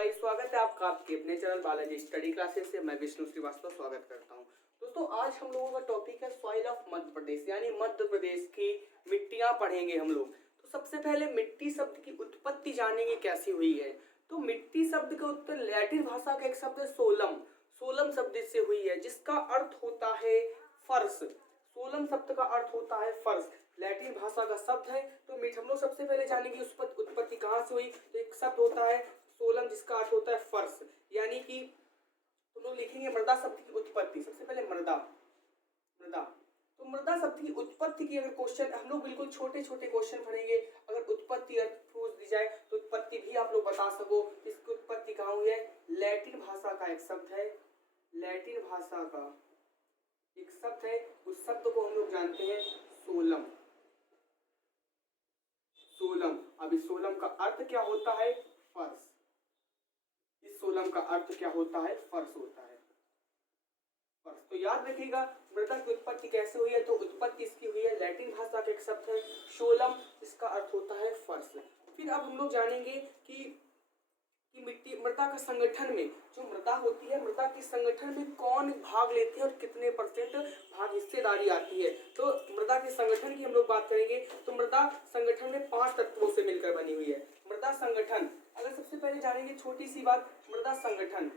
Guys, स्वागत है आपका आपके अपने चैनल बालाजी स्टडी क्लासेस से। मैं विष्णु श्रीवास्तव स्वागत करता हूं। दोस्तों, आज हम लोगों का टॉपिक है सॉइल ऑफ मध्य प्रदेश, यानी मध्य प्रदेश की मिट्टियां पढ़ेंगे हम लोग। तो सबसे पहले मिट्टी शब्द की उत्पत्ति जानेंगे कैसी हुई है। तो मिट्टी शब्द का उत्तर लैटिन भाषा का एक शब्द है सोलम। सोलम शब्द से हुई है, जिसका अर्थ होता है फर्श। सोलम शब्द का अर्थ होता है फर्श, लैटिन भाषा का शब्द है। तो हम लोग सबसे पहले जानेंगे उस उत्पत्ति कहाँ से हुई। तो एक शब्द होता है सोलम, जिसका अर्थ होता है फर्श, यानी कि तुम लोग लिखेंगे मृदा शब्द की उत्पत्ति। सबसे पहले मृदा, मृदा। तो मृदा शब्द की उत्पत्ति की अगर क्वेश्चन, हम लोग बिल्कुल छोटे छोटे क्वेश्चन पढ़ेंगे। अगर उत्पत्ति अर्थ पूछ दी जाए तो उत्पत्ति भी आप लोग बता सको। इसकी उत्पत्ति कहाँ हुई है? लैटिन भाषा का एक शब्द है, लैटिन भाषा का एक शब्द है। उस शब्द को हम लोग जानते हैं सोलम, सोलम। अब इस सोलम का अर्थ क्या होता है? फर्श। इस सोलम का अर्थ क्या होता है? फर्श होता है, फर्श। तो याद रखिएगा मृदा की उत्पत्ति कैसे हुई है। तो उत्पत्ति इसकी हुई है लैटिन भाषा का एक शब्द है सोलम, इसका अर्थ होता है फर्श। फिर अब हम लोग जानेंगे कि मिट्टी मृदा का संगठन में, जो मृदा होती है, मृदा के संगठन में कौन भाग लेते हैं और कितने परसेंट भाग हिस्सेदारी आती है। तो मृदा के संगठन की हम लोग बात करेंगे। तो मृदा संगठन में 5 तत्वों से मिलकर बनी हुई है। मृदा संगठन, अगर सबसे पहले जानेंगे छोटी सी बात, मृदा संगठन,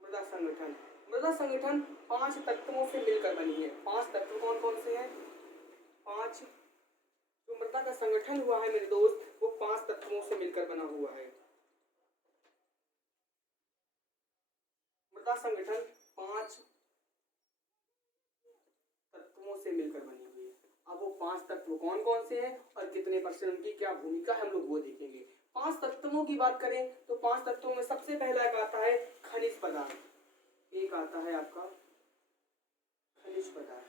मृदा संगठन, मृदा संगठन 5 तत्वों से मिलकर बनी है। 5 तत्व कौन कौन से हैं? 5। जो मृदा का संगठन हुआ है मेरे दोस्त, वो 5 तत्वों से मिलकर बना हुआ है। मृदा संगठन 5 तत्वों से मिलकर बनी हुई है। अब वो 5 तत्व कौन कौन से हैं और कितने परसेंट उनकी क्या भूमिका है, हम लोग वो देखेंगे। 5 तत्वों की बात करें तो 5 तत्वों में सबसे पहला एक आता है खनिज पदार्थ। एक आता है आपका खनिज पदार्थ,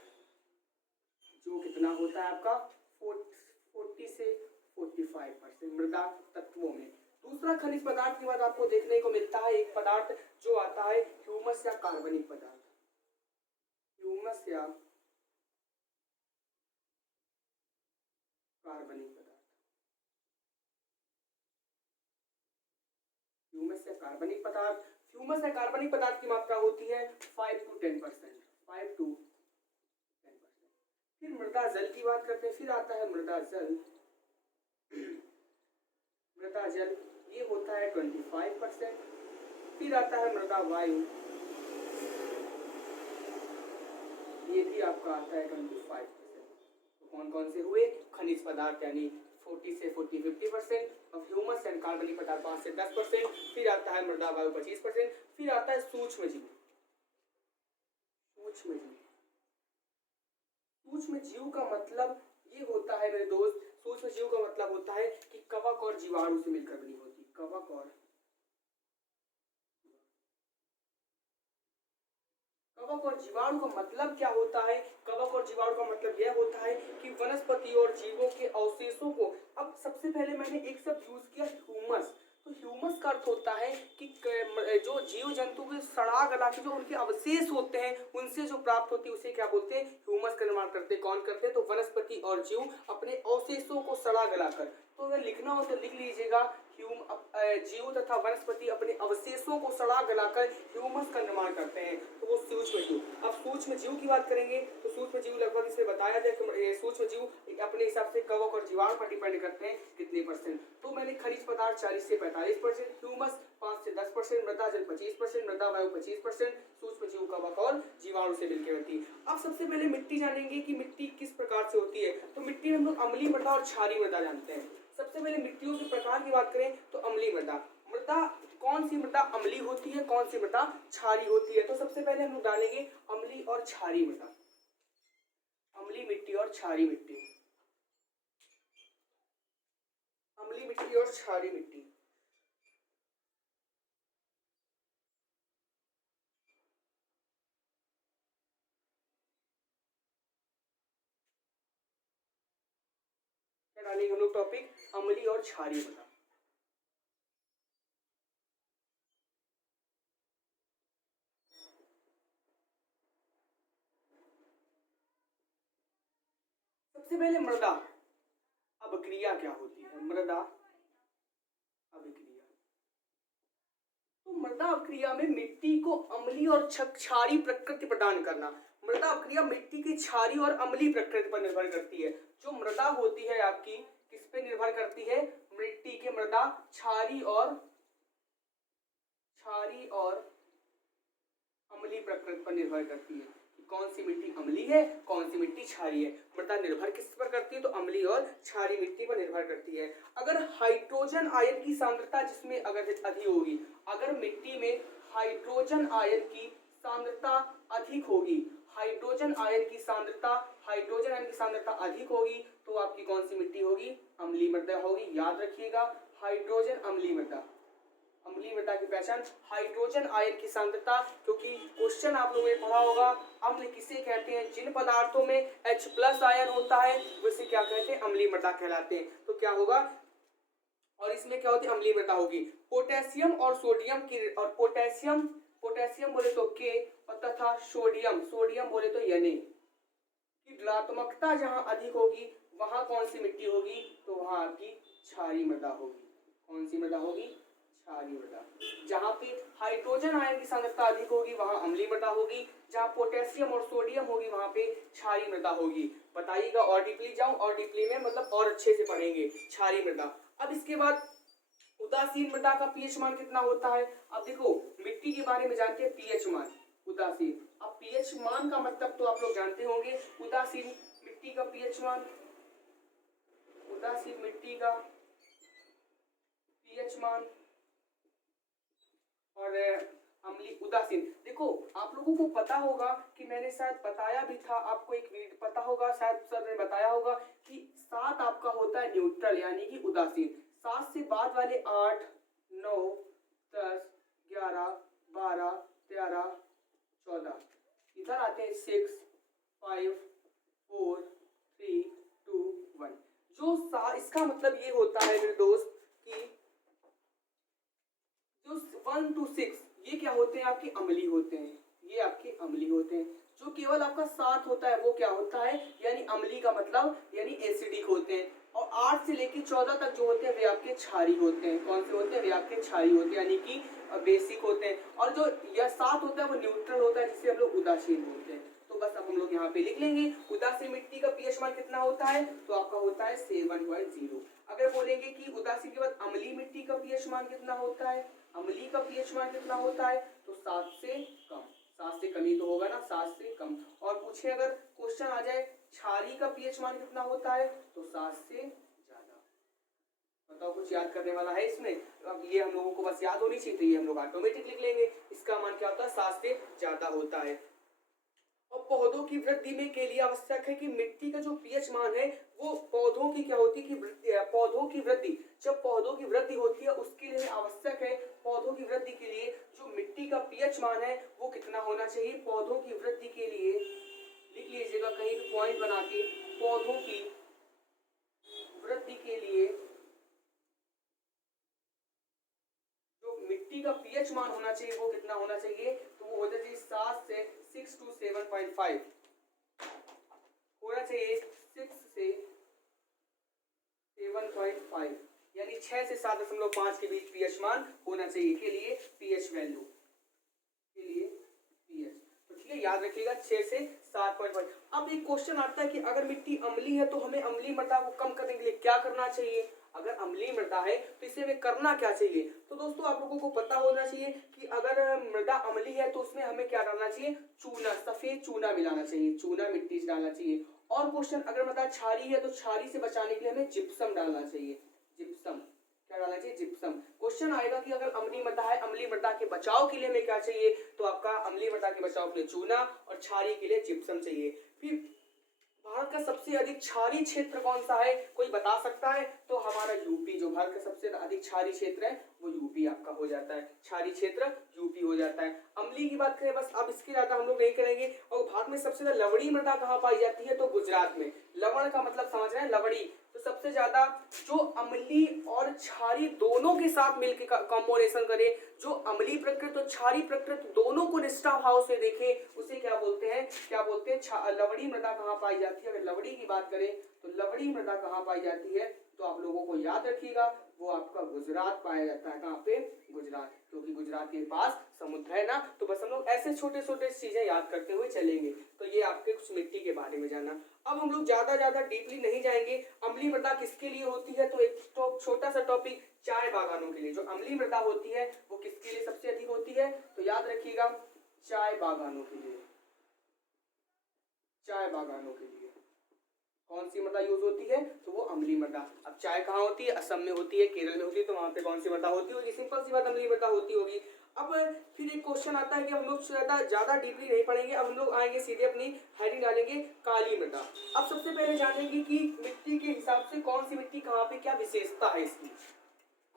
जो कितना होता है आपका 40 से 45% मृदा तत्वों में। दूसरा खनिज पदार्थ के बाद आपको देखने को मिलता है एक पदार्थ जो आता है ह्यूमस या कार्बनिक पदार्थ। ह्यूमस या कार्बनिक पदार्थ, ह्यूमस या कार्बनिक पदार्थ। ह्यूमस या कार्बनिक पदार्थ की मात्रा होती है 5 to 10%, 5 to 10%। फिर मृदा जल की बात करते हैं। फिर आता है मृदा जल, मृदा जल ये होता है 25%। फिर आता है मृदा वायु, ये भी आपका आता है 25%। तो कौन कौन से हुए? खनिज पदार्थ यानी 40 से 50% और ह्यूमस एंड कार्बनिक पदार्थ 5 से 10%। फिर आता है मृदा वायु 25%। फिर आता है सूक्ष्म जीव, सूक्ष्म जीव। सूक्ष्म जीव का मतलब ये होता है मेरे दोस्त, सूक्ष्म जीव का मतलब होता है कि कवक और जीवाणु से मिलकर बनी होती। कवक और जीवाणु का मतलब क्या होता है? कवक और जीवाणु का मतलब यह होता है कि वनस्पति और जीवों के अवशेषों को, अब सबसे पहले मैंने एक शब्द यूज किया ह्यूमस। तो ह्यूमस का अर्थ होता है कि जो जीव जंतु के सड़ा गला के जो उनके अवशेष होते हैं, उनसे जो प्राप्त होती है उसे क्या बोलते हैं? ह्यूमस का निर्माण करते हैं। कौन करते हैं? तो वनस्पति और जीव अपने अवशेषों को सड़ा गलाकर। तो अगर लिखना हो तो लिख लीजिएगा जीव तथा वनस्पति अपने अवशेषों को सड़ा गलाकर ह्यूमस का निर्माण करते हैं। तो वो सूक्ष्म जीव। अब सूक्ष्म जीव की बात करेंगे तो सूक्ष्म जीव लगभग इसमें बताया जाए कि सूक्ष्म जीव अपने हिसाब से कवक और जीवाणु पर डिपेंड करते हैं कितने परसेंट। तो मैंने खनिज पदार्थ 40 से 45%, ह्यूमस 5 से 10%, मृदा जल 25%, मृदा वायु 25%, सूक्ष्म जीव कवक और जीवाणु से मिलकर बनती है। अब सबसे पहले मिट्टी जानेंगे कि मिट्टी किस प्रकार से होती है। तो मिट्टी में हम लोग अम्लीय मृदा और क्षारीय मृदा जानते हैं। सबसे पहले मिट्टियों के प्रकार की बात करें तो अम्लीय मृदा, मृदा कौन सी मृदा अम्लीय होती है, कौन सी मृदा क्षारीय होती है। तो सबसे पहले हम लोग डालेंगे अम्लीय और क्षारीय मृदा, अम्लीय मिट्टी और क्षारीय मिट्टी, अम्लीय मिट्टी और क्षारीय मिट्टी। क्या डालेंगे हम लोग टॉपिक? अम्लीय और क्षारीय मृदा। सबसे पहले मृदा अभिक्रिया क्या होती है? मृदा अभिक्रिया, अपक्रिया में मिट्टी को अम्लीय और क्षारीय प्रकृति प्रदान करना। मृदा अपक्रिया मिट्टी की क्षारीय और अम्लीय प्रकृति पर निर्भर करती है। जो मृदा होती है आपकी किस पे निर्भर करती है? मिट्टी के मृदा क्षारीय और अम्लीय प्रकृति पर निर्भर करती है। कौन सी मिट्टी अम्लीय है, कौन सी मिट्टी क्षारीय है। मृदा निर्भर किस पर करती है? तो अम्लीय और क्षारीय मिट्टी पर निर्भर करती है। अगर हाइड्रोजन आयन की सांद्रता जिसमें अगर अधिक होगी, अगर मिट्टी में हाइड्रोजन आयन की सांद्रता अधिक होगी, हाइड्रोजन आयन की सांद्रता अधिक होगी, तो आपकी कौन सी मिट्टी होगी? अम्लीय मृदा होगी। याद रखिएगा, हाइड्रोजन अम्लीय मृदा। अम्लीय मृदा की पहचान हाइड्रोजन आयन की सांद्रता, क्योंकि क्वेश्चन आप लोगों ने पढ़ा होगा, अम्ल किसे कहते हैं? जिन पदार्थों में H+ आयन होता है वैसे क्या कहते हैं? अम्लीय मृदा कहलाते हैं। तो क्या होगा? और इसमें क्या होती है? अम्लीय मृदा होगी। पोटेशियम और सोडियम की, और पोटेशियम बोले तो K और तथा सोडियम बोले तो Na की ऋणात्मकता जहां अधिक होगी वहां कौन सी मिट्टी होगी? तो वहां आपकी क्षारीय मृदा होगी। कौन सी मृदा होगी? क्षारीय मृदा। जहां पे हाइड्रोजन आयन की सांद्रता अधिक होगी वहां अम्लीय मृदा होगी, जहां पोटेशियम और सोडियम होगी वहां पे क्षारीय मृदा होगी। बताइएगा और डीपली जाऊं, और डीपली में मतलब और अच्छे से पढ़ेंगे क्षारीय मृदा। अब इसके बाद उदासीन मृदा का पीएच मान कितना होता है? अब देखो, मिट्टी के बारे में जानते हैं पीएच मान, उदासीन। अब पीएच मान का मतलब तो आप लोग जानते होंगे, उदासीन मिट्टी का पीएच मान, उदासीन मिट्टी का पीएच मान और अम्लीय उदासीन। देखो आप लोगों को पता होगा कि मैंने शायद बताया भी था आपको, एक वीडियो पता होगा, शायद सर ने बताया होगा कि 7 आपका होता है न्यूट्रल यानी कि उदासीन। 7 से बाद वाले 8, 9, 10, 11, 12, 13, 14 इधर आते हैं 6, 5, 4, 3, 2, 1। जो इसका मतलब ये होता है मेरे दोस्त कि जो 1 to 6 ये क्या होते हैं? आपके अम्लीय होते हैं, ये आपके अम्लीय होते हैं। जो केवल आपका 7 होता है वो क्या होता है? यानी अम्लीय का मतलब यानी एसिडिक होते हैं। और 8 से लेकर 14 तक जो होते हैं वे आपके क्षारीय होते हैं। कौन से होते हैं? वे आपके क्षारीय होते हैं यानी कि बेसिक होते हैं। और जो यह 7 होता है वो न्यूट्रल होता है, जिसे हम लोग उदासीन बोलते हैं। तो बस अब हम लोग यहाँ पे लिख लेंगे उदासीन मिट्टी का पीएच मान कितना होता है? तो आपका होता है 7.0। अगर बोलेंगे कि उदासीन के बाद अम्लीय मिट्टी का पीएच मान कितना होता है? अम्लीय का पीएच मान कितना होता है? तो 7 से कम। 7 से कम ही तो होगा ना, 7 से कम। और पूछे अगर क्वेश्चन आ जाए क्षारीय का पीएच मान कितना होता है? तो 7 से ज्यादा। बताओ कुछ याद करने वाला है इसमें? अब ये हम लोगों को बस याद होनी चाहिए, तो ये हम लोग ऑटोमेटिक लिख लेंगे। इसका मान क्या होता है? 7 से ज्यादा होता है। और पौधों की वृद्धि में के लिए आवश्यक है कि मिट्टी का जो पीएच मान है वो पौधों की क्या होती है कि पौधों की वृद्धि, जब पौधों की वृद्धि होती है उसके लिए आवश्यक है, पौधों की वृद्धि के लिए जो मिट्टी का पीएच मान है वो कितना होना चाहिए? पौधों की वृद्धि के लिए लिख लीजिएगा कहीं भी पॉइंट बना के, पौधों की वृद्धि के लिए जो मिट्टी का पीएच मान होना चाहिए वो कितना होना चाहिए? तो वो होना चाहिए 7 से 6 to 7.5 होना चाहिए। 6 से 7.5 यानी 6 से 7.5 के बीच पीएच मान होना चाहिए। के लिए पीएच वैल्यू, के लिए पीएच। तो ठीक है, याद रखिएगा 6 से 7.5। अब एक क्वेश्चन आता है कि अगर मिट्टी अम्लीय है तो हमें अम्लीय मृदा को कम करने के लिए क्या करना चाहिए? अगर अम्लीय मृदा है तो इसे हमें करना क्या चाहिए? तो दोस्तों आप लोगों को पता होना चाहिए कि अगर मृदा अम्लीय है तो उसमें हमें क्या डालना चाहिए? चूना, सफेद चूना मिलाना चाहिए, चूना मिट्टी से डालना चाहिए। और क्वेश्चन अगर मृदा क्षारीय है तो क्षारीय से बचाने के लिए हमें जिप्सम डालना चाहिए। जिप्सम क्या डालना चाहिए? जिप्सम। क्वेश्चन आएगा कि अगर अम्लीय मृदा है, अम्लीय मृदा के बचाव के लिए हमें क्या चाहिए? तो आपका अम्लीय मृदा के बचाव के लिए चूना और क्षारीय के लिए जिप्सम चाहिए। फिर भारत का सबसे अधिक क्षारीय क्षेत्र कौन सा है? कोई बता सकता है? तो हमारा यूपी, जो भारत का सबसे अधिक क्षारीय क्षेत्र है वो यूपी आपका हो जाता है। क्षारीय क्षेत्र यूपी हो जाता है। अम्लीय की बात करें बस, अब इसके ज्यादा हम लोग नहीं करेंगे। और भारत में सबसे ज्यादा लवणी मृदा कहाँ पाई जाती है? तो गुजरात में। लवण का मतलब समझ रहे हैं, लवड़ी। तो सबसे ज्यादा जो अम्लीय और क्षारीय दोनों के साथ मिलकर कॉम्बिनेशन करे, जो अम्लीय प्रकृति और क्षारीय प्रकृति दोनों को निष्ठा भाव से देखे, उसे क्या बोलते हैं? क्या बोलते हैं? लवणी मृदा कहाँ पाई जाती है? अगर लवड़ी की बात करें तो लवड़ी मृदा कहाँ पाई जाती है? तो आप लोगों को याद रखिएगा वो आपका गुजरात पाया जाता है। कहाँ पे? गुजरात। गुजरात, क्योंकि गुजरात के पास समुद्र है ना। तो बस हम लोग ऐसे छोटे छोटे चीजें याद करते हुए चलेंगे। तो ये आपके कुछ मिट्टी के बारे में जाना। अब हम लोग ज्यादा डीपली नहीं जाएंगे। अम्लीय मृदा किसके लिए होती है, तो एक तो छोटा सा टॉपिक चाय बागानों के लिए। जो अम्लीय मृदा होती है वो किसके लिए सबसे अधिक होती है, तो याद रखिएगा चाय बागानों के लिए। चाय बागानों के लिए कौन सी मृदा यूज होती है, तो वो अम्लीय मृदा। अब चाय कहाँ होती है, असम में होती है, केरल में होती है, तो वहां पे कौन सी मृदा होती होगी, सिंपल सी बात अम्लीय मृदा होती होगी। अब फिर एक क्वेश्चन आता है कि हम लोग ज्यादा डीपली नहीं पढ़ेंगे। अब हम लोग आएंगे सीधे अपनी हेडिंग डालेंगे काली मृदा। अब सबसे पहले जानेंगे कि मिट्टी के हिसाब से कौन सी मिट्टी कहाँ पे क्या विशेषता है इसकी।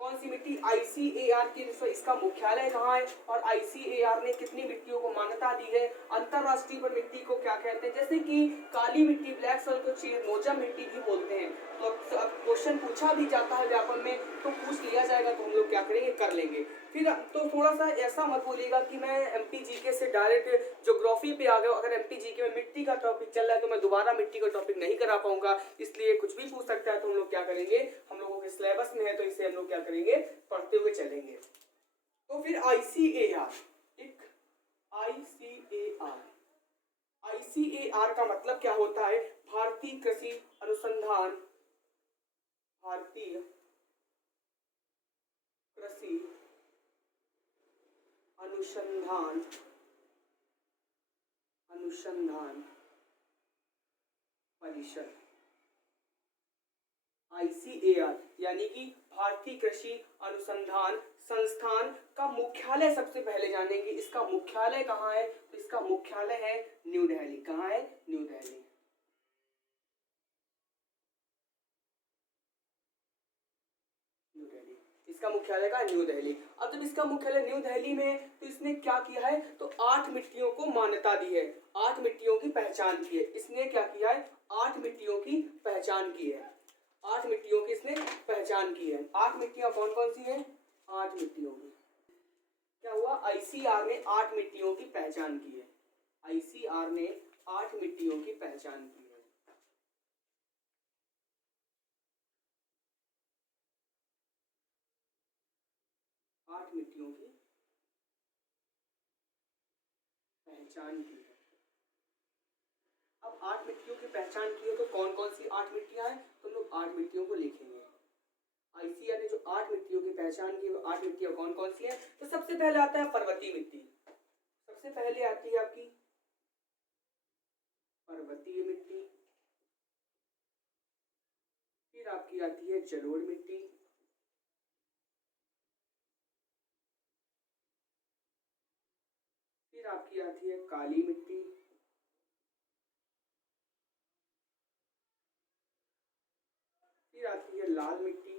कौन सी मिट्टी, ICAR के इसका मुख्यालय कहाँ है, और ICAR ने कितनी मिट्टियों को मान्यता दी है, अंतरराष्ट्रीय पर मिट्टी को क्या कहते हैं। जैसे कि काली मिट्टी, ब्लैक सॉइल को चेरनोजम मिट्टी भी बोलते हैं। तो अब क्वेश्चन पूछा भी जाता है व्यापक में, तो पूछ लिया जाएगा, तो हम लोग क्या करेंगे, कर लेंगे। फिर तो थोड़ा सा ऐसा मत बोलिएगा कि मैं MPGK से डायरेक्ट ज्योग्राफी पे आ गया। अगर MPGK में मिट्टी का टॉपिक चल रहा है तो मैं दोबारा मिट्टी का टॉपिक नहीं करा पाऊंगा, इसलिए कुछ भी पूछ सकता है। तो हम लोग क्या करेंगे, हम लोगों के सिलेबस में है तो इसे हम लोग क्या करेंगे, पढ़ते हुए चलेंगे। तो फिर ICAR, एक ICAR का मतलब क्या होता है, भारतीय कृषि अनुसंधान, भारतीय कृषि अनुसंधान परिषद। ICAR यानी कि भारतीय कृषि अनुसंधान संस्थान का मुख्यालय सबसे पहले जानेंगे। इसका मुख्यालय कहाँ है, तो इसका मुख्यालय है न्यू दिल्ली। कहाँ है, न्यू दिल्ली। इसका मुख्यालय का न्यू दिल्ली। अब जब इसका मुख्यालय न्यू दिल्ली में है तो इसने क्या किया है, तो 8 मिट्टियों को मान्यता दी है, 8 मिट्टियों की पहचान की है। इसने क्या किया है, 8 मिट्टियों की पहचान की है। 8 मिट्टियों की इसने पहचान की है। 8 मिट्टियां कौन कौन सी हैं, 8 मिट्टियों की। क्या हुआ, ICAR ने 8 मिट्टियों की पहचान की है। ICAR ने 8 मिट्टियों की पहचान की है। 8 मिट्टियों की पहचान की है। अब 8 मिट्टियों की पहचान की है तो कौन कौन सी 8 मिट्टियां हैं, तो लोग 8 मिट्टियों को लिखेंगे। ICAR ने जो 8 मिट्टियों की पहचान की, वो 8 मिट्टियां कौन कौन सी हैं, तो सबसे पहले आता है पर्वतीय मिट्टी। सबसे पहले आती है आपकी पर्वतीय मिट्टी। फिर आपकी आती है जलोढ़ मिट्टी। फिर आपकी आती है काली मिट्टी। फिर आती है लाल मिट्टी।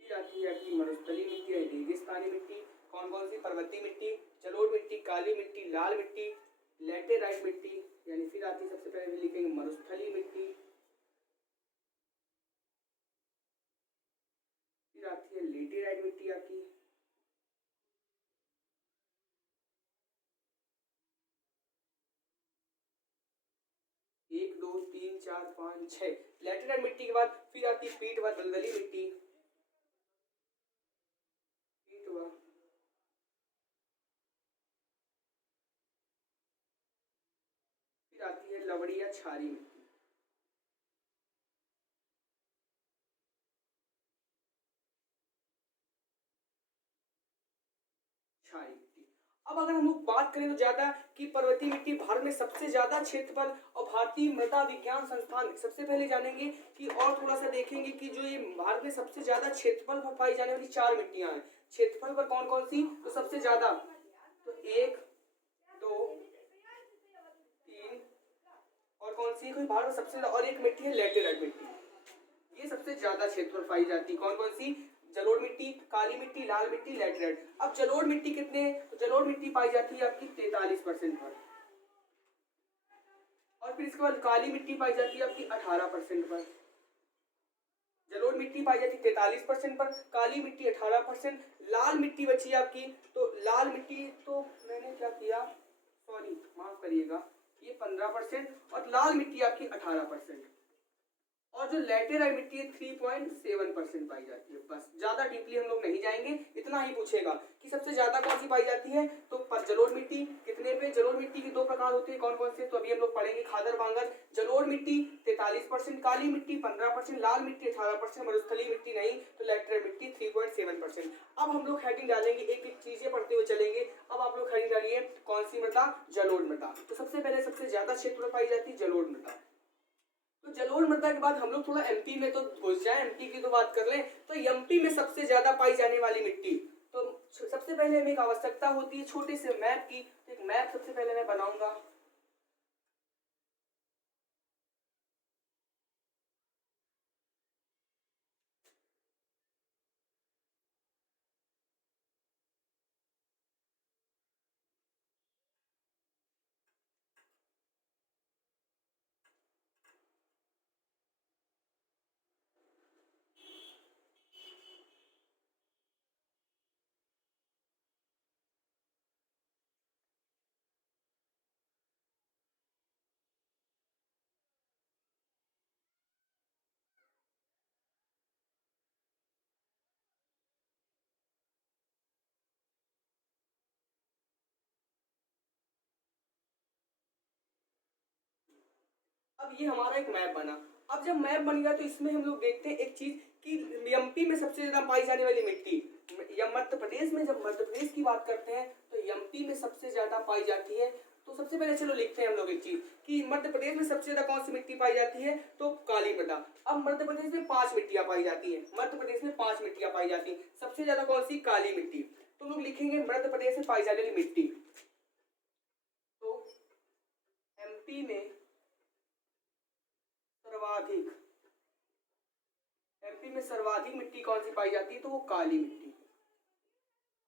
फिर आती है आपकी मरुस्थलीय मिट्टी या रेगिस्तानी मिट्टी। कौन कौन सी, पर्वतीय मिट्टी, जलोढ़ मिट्टी, काली मिट्टी, लाल मिट्टी, लैटेराइट मिट्टी, यानी फिर आती है सबसे पहले लिखेंगे मरुस्थलीय मिट्टी। फिर आती है लेटेराइट मिट्टी आपकी। एक दो तीन चार पाँच छह, लैटेराइट मिट्टी के बाद फिर आती है पीट व दलदली मिट्टी। पीट व फिर आती है लवड़ी या क्षारीय मिट्टी। क्षारीय मिट्टी। अब अगर हम लोग बात करें तो ज्यादा कि पर्वतीय मिट्टी भारत में सबसे ज्यादा क्षेत्रफल, और भारतीय मृदा विज्ञान संस्थान सबसे पहले जानेंगे कि, और थोड़ा सा देखेंगे कि जो ये भारत में सबसे ज्यादा क्षेत्रफल पर पाई जाने वाली 4 मिट्टियां हैं। क्षेत्रफल पर कौन कौन सी, तो सबसे ज्यादा तो 1 2 3, और कौन सी कोई भारत में सबसे ज्यादा, और एक मिट्टी है लैटेराइट मिट्टी। ये सबसे ज्यादा क्षेत्रफल पाई जाती है। कौन कौन सी, जलोढ़ मिट्टी, काली मिट्टी, लाल मिट्टी, लैटेराइट। अब जलोढ़ मिट्टी कितने, तो जलोढ़ मिट्टी पाई जाती है आपकी 43% पर, और फिर इसके बाद काली मिट्टी पाई जाती है आपकी 18% पर। जलोढ़ मिट्टी पाई जाती है 43% पर, काली मिट्टी 18%, लाल मिट्टी बची आपकी, तो लाल मिट्टी तो मैंने क्या किया, सॉरी माफ करिएगा, ये 15% और लाल मिट्टी आपकी 18%। और जो लैटेराइट मिट्टी है 3.7% पाई जाती है। बस ज्यादा डीपली हम लोग नहीं जाएंगे, इतना ही पूछेगा कि सबसे ज्यादा कौन सी पाई जाती है। तो जलोढ़ मिट्टी कितने पे, जलोढ़ मिट्टी के दो प्रकार होते हैं, कौन कौन से, तो अभी हम लोग पढ़ेंगे। खादर बांगर जलोढ़ मिट्टी 43%, काली मिट्टी 15%, लाल मिट्टी 18%, मरुस्थलीय मिट्टी नहीं, तो लैटेराइट मिट्टी 3.7%। अब हम लोग हेडिंग डालेंगे, एक एक चीजें पढ़ते हुए चलेंगे। अब आप लोग हेडिंग डालिए कौन सी मृदा, जलोढ़ मृदा। तो सबसे पहले सबसे ज्यादा क्षेत्र में पाई जाती है जलोढ़ मृदा। तो जलोढ़ मृदा के बाद हम लोग थोड़ा एमपी में तो घुस जाए, एमपी की तो बात कर लें। तो एमपी में सबसे ज्यादा पाई जाने वाली मिट्टी, तो सबसे पहले हमें एक आवश्यकता होती है छोटे से मैप की। तो एक मैप सबसे पहले मैं बनाऊंगा। अब ये हमारा एक मैप बना। अब जब मैप बन गया तो इसमें हम लोग देखते हैं एक चीज कि एमपी में सबसे ज्यादा पाई जाने वाली मिट्टी, या मध्य प्रदेश में, जब मध्य प्रदेश की बात करते हैं तो एमपी में सबसे ज्यादा पाई जाती है। तो सबसे पहले चलो लिखते हैं हम लोग एक चीज कि मध्य प्रदेश में सबसे ज्यादा कौन सी मिट्टी पाई जाती है, तो काली मृदा। अब मध्य प्रदेश में 5 मिट्टियां पाई जाती है, मध्य प्रदेश में 5 मिट्टियां पाई जाती है, सबसे ज्यादा कौन सी, काली मिट्टी। तो लोग लिखेंगे मध्य प्रदेश में पाई जाने वाली मिट्टी। तो एमपी में सर्वाधिक, एमपी में सर्वाधिक मिट्टी कौन सी पाई जाती है, तो वो काली मिट्टी।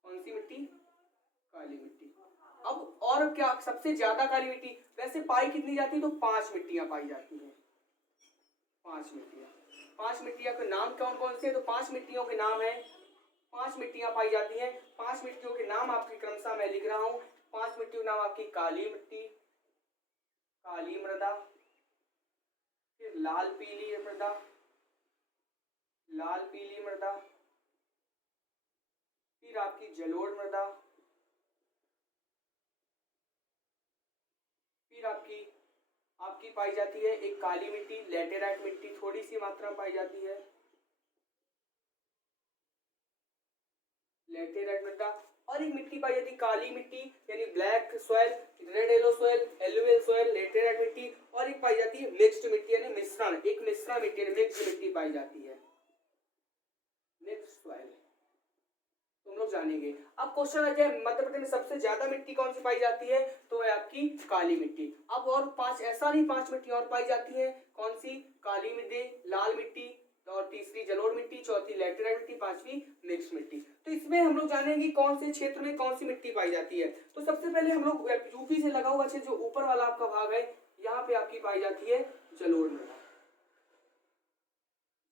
कौन सी मिट्टी, काली मिट्टी। अब और क्या, सबसे ज्यादा काली मिट्टी वैसे पाई कितनी जाती है, तो 5 मिट्टियां पाई जाती हैं, 5 मिट्टियां। 5 मिट्टियां के नाम कौन कौन से, तो 5 मिट्टियों के नाम है, 5 मिट्टियां पाई जाती हैं। 5 मिट्टियों के नाम आपके क्रमशः मैं लिख रहा हूं। 5 मिट्टियों के नाम आपकी काली मिट्टी, काली मृदा, फिर लाल पीली मृदा, लाल पीली मृदा, फिर आपकी जलोढ़ मृदा, फिर आपकी आपकी पाई जाती है एक काली मिट्टी, लैटेराइट मिट्टी थोड़ी सी मात्रा में पाई जाती है, लैटेराइट मृदा। और एक मिट्टी पाई जाती है काली मिट्टी यानी black soil, red yellow soil, alluvial soil, laterite मिट्टी। और एक पाई जाती है मिक्स्ड मिट्टी यानी मिश्रण, एक मिश्रण मिट्टी यानी मिक्स्ड मिट्टी पाई जाती है, मिक्स्ड सॉइल। तुम लोग जानेंगे। अब क्वेश्चन आ जाए मध्य प्रदेश में सबसे ज्यादा मिट्टी कौन सी पाई जाती है, तो है आपकी काली मिट्टी। अब और 5, ऐसा नहीं 5 मिट्टी और पाई जाती है, कौन सी, काली मिट्टी, लाल मिट्टी, और तीसरी जलोढ़ मिट्टी, चौथी लैटेराइट मिट्टी, पांचवी मिक्स मिट्टी। तो इसमें हम लोग जानेंगे कौन से क्षेत्र में कौन सी मिट्टी पाई जाती है। तो सबसे पहले हम लोग यूपी से लगा हुआ क्षेत्र जो ऊपर वाला आपका भाग है, यहाँ पे आपकी पाई जाती है जलोढ़ मृदा,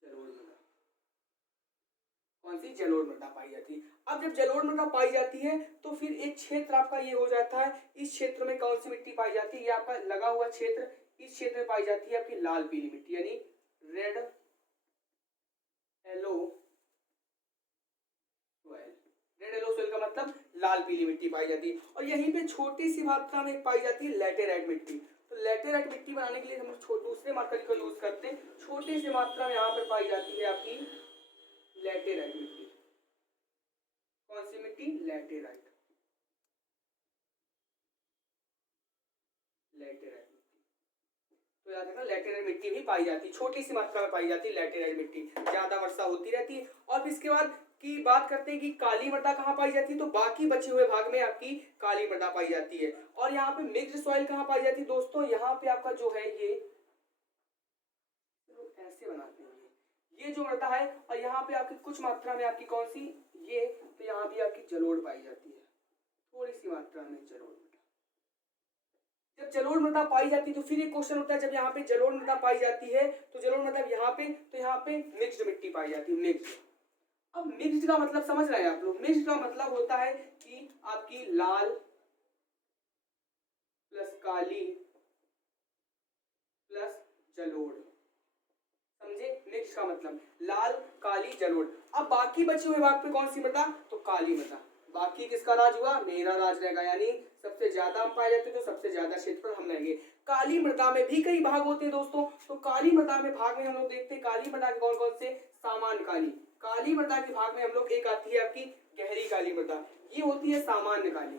जलोढ़ मृदा, कौन सी, जलोढ़ मृदा पाई जाती है। अब जब जलोढ़ मृदा पाई जाती है तो फिर एक क्षेत्र आपका ये हो जाता है, इस क्षेत्र में कौन सी मिट्टी पाई जाती है, ये आपका लगा हुआ क्षेत्र, इस क्षेत्र में पाई जाती है आपकी लाल पीली मिट्टी यानी red yellow soil. Red yellow soil का मतलब लाल पीली मिट्टी पाई जाती है। और यहीं पे छोटी सी मात्रा में पाई जाती है लैटेराइट मिट्टी। तो लैटेराइट मिट्टी बनाने के लिए हम दूसरे मार्कर का यूज करते हैं, छोटी सी मात्रा में यहाँ पर पाई जाती है आपकी लैटेराइट मिट्टी। कौन सी मिट्टी, लैटेराइट, लैटेराइट मिट्टी। तो याद रखना लैटेराइट मिट्टी भी पाई जाती है, छोटी सी मात्रा में पाई जाती है लैटेराइट मिट्टी, ज्यादा वर्षा होती रहती है। और फिर इसके बाद की बात करते हैं कि काली मृदा कहाँ पाई जाती है, तो बाकी बचे हुए भाग में आपकी काली मृदा पाई जाती है। और यहाँ पे मिक्स्ड सॉइल कहाँ पाई जाती है दोस्तों, यहाँ पे आपका जो है ये ऐसे बनाते हैं, ये जो मृदा है, और यहाँ पे आपकी कुछ मात्रा में आपकी कौन सी, ये, तो यहाँ भी आपकी जलोढ़ पाई जाती है, थोड़ी सी मात्रा में जलोढ़। जब जलोढ़ मृदा पाई जाती है तो फिर एक क्वेश्चन होता है, जब यहाँ पे जलोढ़ मृदा पाई जाती है तो जलोढ़ मतलब यहाँ पे, तो यहाँ पे मिक्स्ड मिट्टी पाई जाती है, मिक्स्ड। अब मिक्स्ड का मतलब समझ रहे हैं आप लोग, मिक्स्ड का मतलब होता है कि आपकी लाल प्लस काली प्लस जलोढ़, समझे? नेक्स्ट का मतलब लाल, काली, जलोढ़। अब बाकी बचे हुए भाग पे कौन सी मृदा? तो काली मृदा। बाकी किसका राज हुआ? मेरा राज रहेगा, यानी सबसे ज्यादा हम पाए जाते हैं तो सबसे ज्यादा क्षेत्र पर हम रहेंगे। काली मृदा में भी कई भाग होते हैं दोस्तों, तो काली मृदा में भाग में हम लोग देखते हैं काली मृदा के कौन कौन से? सामान्य काली। काली मृदा के भाग में हम लोग एक आती है आपकी गहरी काली मृदा, ये होती है सामान्य काली,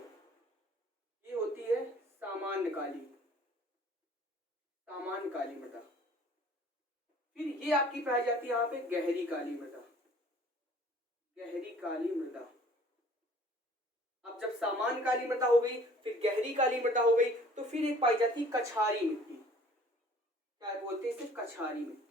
ये होती है सामान्य काली, सामान्य काली मृदा। फिर ये आपकी पाई जाती है यहाँ पे गहरी काली मृदा, गहरी काली मृदा। अब जब सामान्य काली मृदा हो गई, फिर गहरी काली मृदा हो गई, तो फिर एक पाई जाती है कछारी मिट्टी। क्या बोलते हैं इसे? कछारी मिट्टी।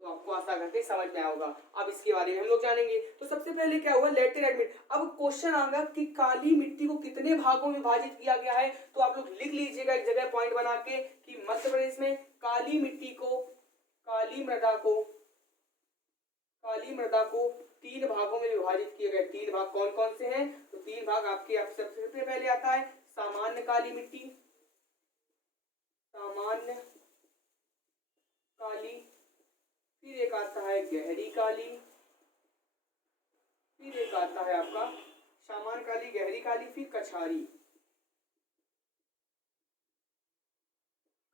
तो आपको आशा करते हैं समझ में आया होगा। अब इसके बारे में हम लोग जानेंगे। तो सबसे पहले क्या हुआ? लेटेराइट मिट्टी। अब क्वेश्चन आएगा कि काली मिट्टी को कितने भागों में विभाजित किया गया है, तो आप लोग लिख लीजिएगा एक जगह पॉइंट बना के कि मध्य प्रदेश में काली मिट्टी को, काली मृदा को, काली मृदा को 3 भागों में विभाजित किए गए। 3 भाग कौन कौन से हैं? तो 3 भाग आपके आप सबसे पहले आता है सामान्य काली मिट्टी, सामान्य काली, फिर एक आता है गहरी काली, फिर एक आता है आपका सामान्य काली, गहरी काली, फिर कछारी,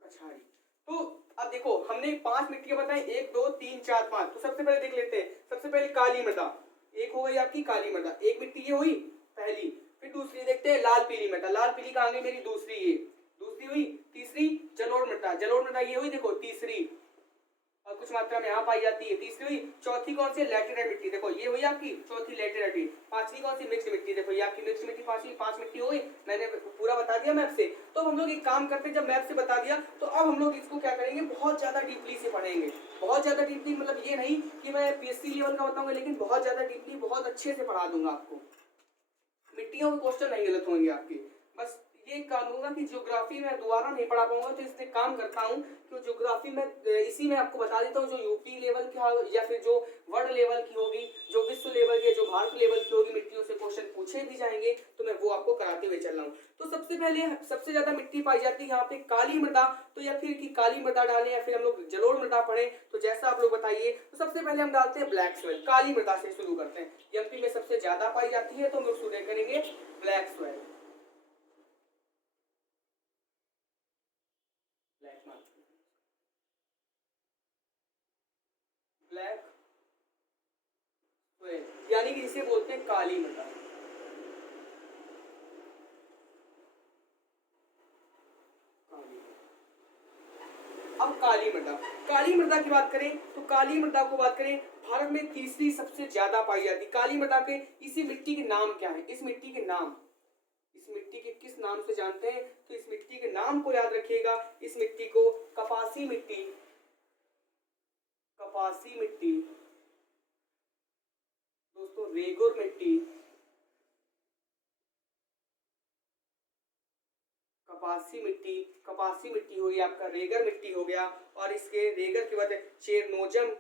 कछारी। तो अब देखो हमने 5 मिट्टियां बताई, 1 2 3 4 5। तो सबसे पहले देख लेते हैं। सबसे पहले काली मृदा, एक हो गई आपकी काली मृदा, एक मिट्टी ये हुई पहली। फिर दूसरी देखते हैं लाल पीली मृदा, लाल पीली कहाँ गई मेरी? दूसरी, ये दूसरी हुई। तीसरी जलोढ़ मृदा, जलोढ़ मृदा ये हुई देखो तीसरी, और कुछ मात्रा में यहाँ पाई जाती है, तीसरी हुई। चौथी कौन सी? लैटेराइट मिट्टी, देखो ये हुई आपकी चौथी लैटेराइट मिट्टी। पांचवी कौन सी? मिक्स्ड मिट्टी, देखो ये आपकी मिक्स्ड मिट्टी पांचवी, 5 मिट्टी हो गई। मैंने पूरा बता दिया मैप से। तो हम लोग एक काम करते हैं, जब मैप से बता दिया तो अब हम लोग इसको क्या करेंगे? बहुत ज्यादा डीपली से पढ़ेंगे। बहुत ज्यादा डीपली मतलब ये नहीं कि मैं पीएससी लेवल का बताऊंगा, लेकिन बहुत ज्यादा डीपली, बहुत अच्छे से पढ़ा दूंगा आपको। मिट्टियों के क्वेश्चन नहीं गलत होंगे आपके। बस ये कहूंगा कि ज्योग्राफी में दोबारा नहीं पढ़ा पाऊंगा, तो इसलिए काम करता हूँ कि ज्योग्राफी में इसी में आपको बता देता हूँ, जो यूपी लेवल की या फिर जो वर्ल्ड लेवल की होगी, जो विश्व लेवल की, जो भारत लेवल की होगी, मिट्टियों से क्वेश्चन पूछे भी जाएंगे, तो मैं वो आपको कराते हुए चल रहा हूँ। तो सबसे पहले सबसे ज्यादा मिट्टी पाई जाती है यहाँ पे काली मृदा, तो या फिर की काली मृदा डालें या फिर हम लोग जलोढ़ मृदा पढ़े, तो जैसा आप लोग बताइए। तो सबसे पहले हम डालते हैं ब्लैक सॉइल, काली मृदा से शुरू करते हैं। एमपी में सबसे ज्यादा पाई जाती है, तो हम लोग शुरू करेंगे ब्लैक सॉइल, ब्लैक सॉइल, यानी कि जिसे बोलते हैं काली मृदा। अब काली मृदा, काली मृदा की बात करें तो काली मृदा को बात करें, भारत में तीसरी सबसे ज्यादा पाई जाती है काली मृदा के। इसी मिट्टी के नाम क्या है? इस मिट्टी के नाम, इस मिट्टी के किस नाम से जानते हैं? तो इस मिट्टी के नाम को याद रखिएगा। इस मिट्टी को कपासी मिट्टी, कपासी मिट्टी दोस्तों, रेगुर मिट्टी, कपासी मिट्टी, कपासी मिट्टी हो गया आपका, रेगर मिट्टी हो गया, और इसके रेगर के बाद चेरनोजम,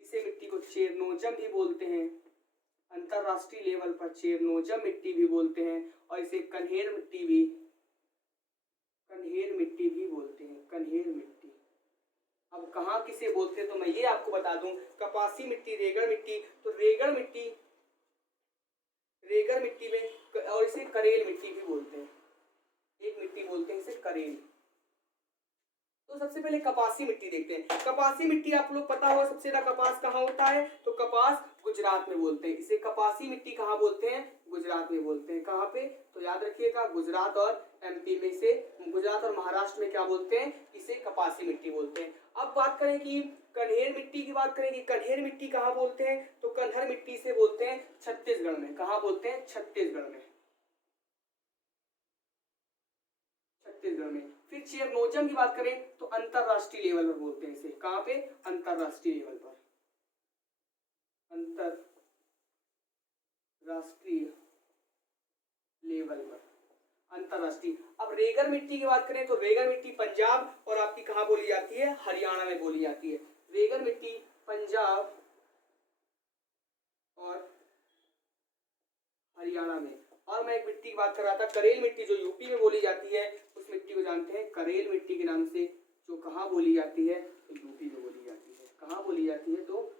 इसे मिट्टी को चेरनोजम भी बोलते हैं, अंतरराष्ट्रीय लेवल पर चेरनोजम मिट्टी भी बोलते हैं, और इसे कन्हेर मिट्टी भी, कन्हेर मिट्टी भी बोलते हैं, कन्हेर मिट्टी। अब कहाँ किसे बोलते हैं तो मैं ये आपको बता दूं, कपासी मिट्टी, रेगड़ मिट्टी। तो रेगड़ मिट्टी, रेगड़ मिट्टी में, और इसे करेल मिट्टी भी बोलते हैं, एक मिट्टी बोलते हैं इसे करेल। तो सबसे पहले कपासी मिट्टी देखते हैं। कपासी मिट्टी आप लोग पता होगा सबसे ज्यादा कपास कहाँ होता है? तो कपास गुजरात में बोलते हैं इसे। कपासी मिट्टी कहाँ बोलते हैं? गुजरात में बोलते हैं। कहाँ पे? तो याद रखिएगा गुजरात और एमपी में से, गुजरात और महाराष्ट्र में क्या बोलते हैं? इसे कपासी मिट्टी बोलते हैं। अब बात करें कि कन्हेर मिट्टी की बात करेंगे, कन्हेर मिट्टी कहाँ बोलते हैं? तो कन्हर मिट्टी से बोलते हैं छत्तीसगढ़ में। कहाँ बोलते हैं? छत्तीसगढ़ में, छत्तीसगढ़ में। फिर चेरनोजम की बात करें तो अंतरराष्ट्रीय लेवल पर बोलते हैं इसे। कहाँ पे? अंतरराष्ट्रीय लेवल पर, अंतरराष्ट्रीय लेवल पर, अंतरराष्ट्रीय। अब रेगर मिट्टी की बात करें तो रेगर मिट्टी पंजाब और आपकी कहाँ बोली जाती है? हरियाणा में बोली जाती है। रेगर मिट्टी पंजाब और हरियाणा में। और मैं एक मिट्टी की बात कर रहा था, करेल मिट्टी, जो यूपी में बोली जाती है, इस मिट्टी को जानते हैं करेल मिट्टी के नाम से, जो कहाँ बोली जाती है तो यूपी में बोली जाती है। कहाँ बोली जाती है तो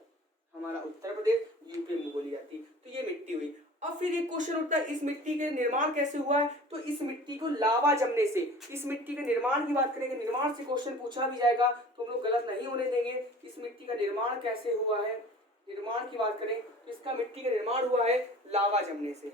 हमारा उत्तर प्रदेश, यूपी में बोली जाती है। तो ये मिट्टी हुई। अब फिर एक क्वेश्चन उठता है, इस मिट्टी के निर्माण कैसे हुआ है? तो इस मिट्टी को लावा जमने से, इस मिट्टी के निर्माण की बात करेंगे, निर्माण से क्वेश्चन पूछा भी जाएगा तो हम लोग गलत नहीं होने देंगे। इस मिट्टी का निर्माण कैसे हुआ है? निर्माण की बात करें तो इसका मिट्टी का निर्माण हुआ है लावा जमने से।